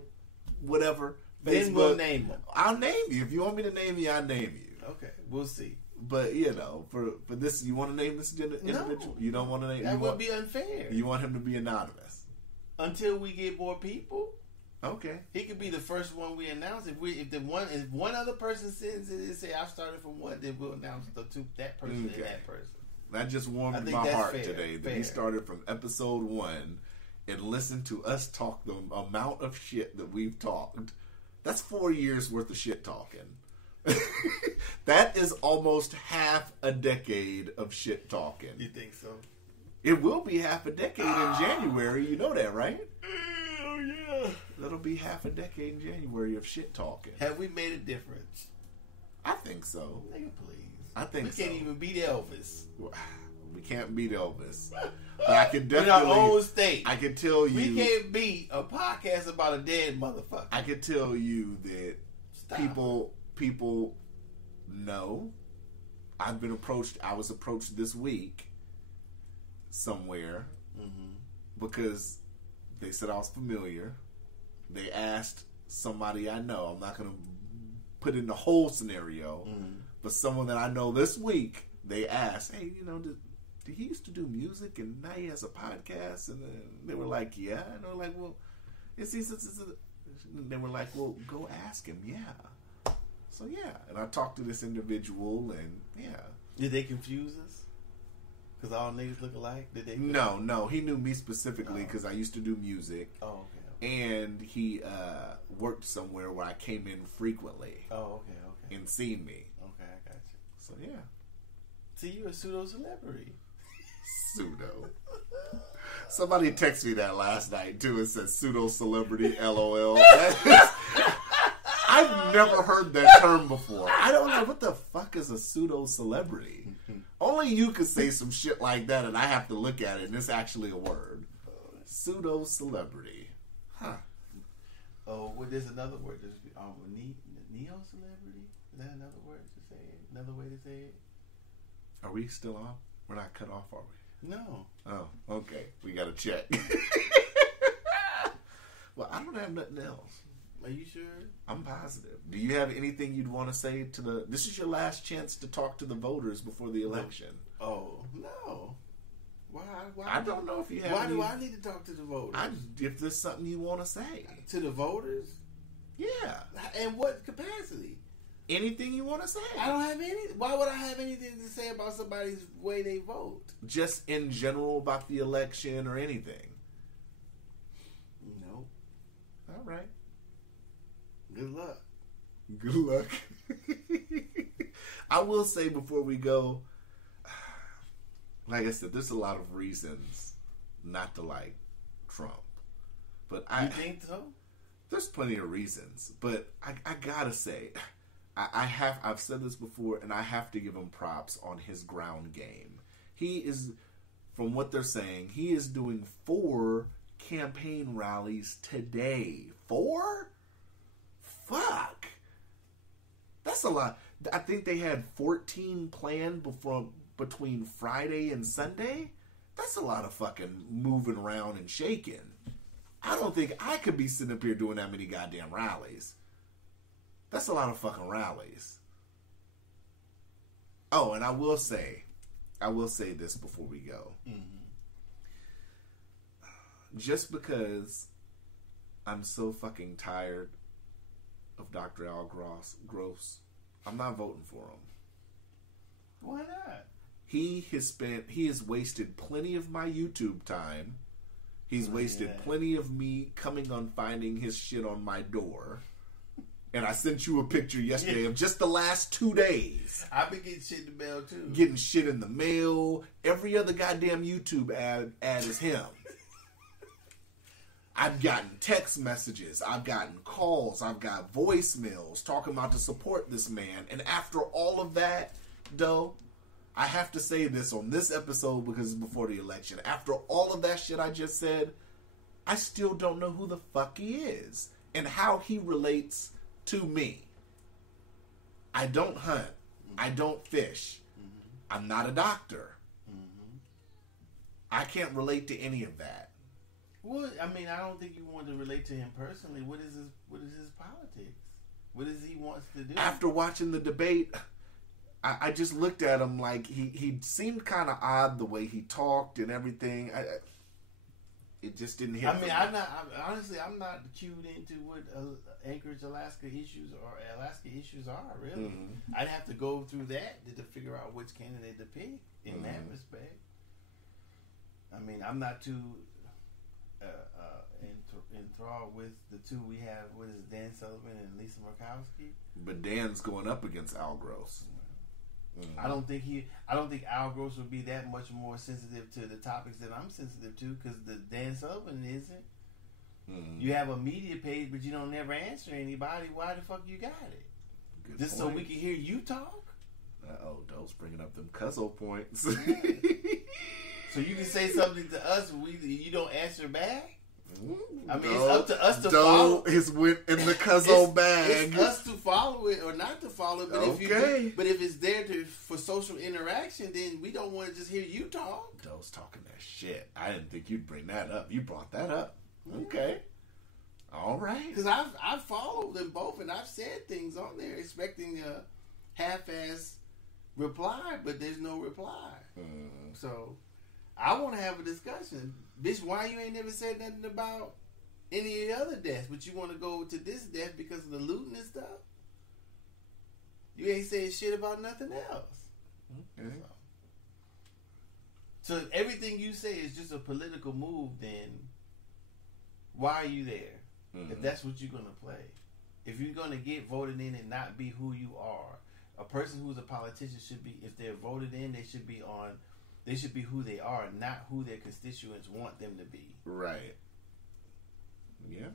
whatever, then Facebook, we'll name them. I'll name you. If you want me to name you, I'll name you. Okay, we'll see. But you know, for this, you want to name this individual? No, you don't want to name. That would be unfair. You want him to be anonymous until we get more people. Okay, he could be the first one we announce. If one other person sends it and say I started from one, then we'll announce that person and that person. That just warmed my heart today that he started from episode 1 and listened to us talk the amount of shit that we've talked. That's 4 years worth of shit talking. That is almost half a decade of shit talking. You think so? It will be half a decade in January. You know that, right? Oh, yeah. That'll be half a decade in January of shit talking. Have we made a difference? I think so. Nigga, please. I think so. We can't even beat Elvis. We can't beat Elvis. But I can definitely... In our own state. I can tell you... We can't beat a podcast about a dead motherfucker. I can tell you that people know. I was approached this week somewhere because they said I was familiar. They asked somebody I know. I'm not going to put in the whole scenario, but someone that I know this week, they asked, hey, did he used to do music and now he has a podcast? And then they were like, yeah. And they were like, well, and they were like, well, go ask him. Yeah. So, yeah. And I talked to this individual and, yeah. Did they confuse us? Because all niggas look alike? Did they? No. He knew me specifically because I used to do music. Oh, okay. And he worked somewhere where I came in frequently. Oh, okay. And seen me. Okay, I got you. So, yeah. See, you're a pseudo-celebrity. Pseudo. Somebody texted me that last night, too. It says pseudo-celebrity, LOL. I've never heard that term before. I don't know. What the fuck is a pseudo-celebrity? Only you could say some shit like that, and I have to look at it, and it's actually a word. Pseudo-celebrity. Huh. Oh, well, there's another word. There's neo-celebrity? Is that another word to say it? Another way to say it? Are we still on? We're not cut off, are we? No. Oh, okay. We got to check. Well, I don't have nothing else. Are you sure? I'm positive. Do you have anything you'd want to say to the... This is your last chance to talk to the voters before the election. Oh, no. Why I don't know if you have... Why do I need to talk to the voters? If there's something you want to say. To the voters? Yeah. In what capacity? Anything you want to say. I don't have any... Why would I have anything to say about somebody's way they vote? Just in general about the election or anything. Nope. All right. Good luck. Good luck. I will say before we go, like I said, there's a lot of reasons not to like Trump. But You think so? There's plenty of reasons. But I gotta say, I've said this before, and I have to give him props on his ground game. He is, from what they're saying, he is doing 4 campaign rallies today. 4? Fuck. That's a lot. I think they had 14 planned between Friday and Sunday. That's a lot of fucking moving around and shaking. I don't think I could be sitting up here doing that many goddamn rallies. That's a lot of fucking rallies. Oh, and I will say this before we go. Just because I'm so fucking tired of Dr. Al Gross, I'm not voting for him. Why not? He has wasted plenty of my YouTube time. He's wasted plenty of me coming on finding his shit on my door. And I sent you a picture yesterday of just the last 2 days. I've been getting shit in the mail too. Getting shit in the mail. Every other goddamn YouTube ad is him. I've gotten text messages. I've gotten calls. I've got voicemails talking about to support this man. And after all of that, though, I have to say this on this episode because it's before the election. After all of that shit I just said, I still don't know who the fuck he is and how he relates to me. I don't hunt. I don't fish. I'm not a doctor. I can't relate to any of that. Well, I mean, I don't think you want to relate to him personally. What is his politics? What is he wants to do? After watching the debate, I just looked at him like he seemed kind of odd the way he talked and everything. It just didn't hit. I mean, I'm not cued into what Anchorage, Alaska issues are. Really, I'd have to go through that to figure out which candidate to pick in that respect. I mean, I'm not too enthralled with the two we have. What is Dan Sullivan and Lisa Murkowski? But Dan's going up against Al Gross. I don't think Al Gross would be that much more sensitive to the topics that I'm sensitive to because the Dan Sullivan isn't. You have a media page, but you don't never answer anybody. Why the fuck you got it? Good Just point. so we can hear you talk? Doe's bringing up them Cuzzo points. So you can say something to us, you don't answer back? I mean, Doe, it's up to us to Doe follow. is went in the Cuzzo bag. It's us to follow it or not to follow it. But Okay. if it's there for social interaction, then we don't want to just hear you talk. Doe's talking that shit. I didn't think you'd bring that up. You brought that up. Okay. All right. Because I've followed them both, and I've said things on there expecting a half-ass reply, but there's no reply. So I want to have a discussion. Bitch, why you ain't never said nothing about any of the other deaths, but you want to go to this death because of the looting and stuff? You ain't saying shit about nothing else. Okay. So if everything you say is just a political move, then why are you there? If that's what you're going to play. If you're going to get voted in and not be who you are, a person who's a politician should be, if they're voted in, they should be who they are, not who their constituents want them to be. Right. Yeah.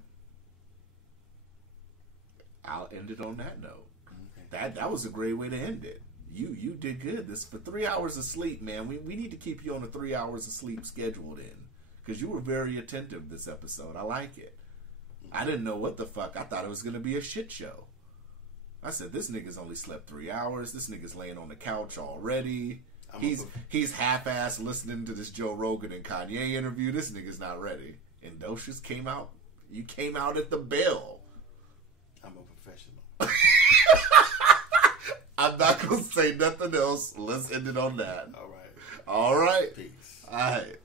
I'll end it on that note. Okay. That was a great way to end it. You did good. This for 3 hours of sleep, man. We need to keep you on a 3 hours of sleep scheduled in, because you were very attentive this episode. I like it. I didn't know what the fuck. I thought it was gonna be a shit show. I said, this nigga's only slept 3 hours. This nigga's laying on the couch already. He's half-assed listening to this Joe Rogan and Kanye interview. This nigga's not ready. And Docious came out. You came out at the bell. I'm a professional. I'm not gonna say nothing else. Let's end it on that. All right. All right. Peace. All right.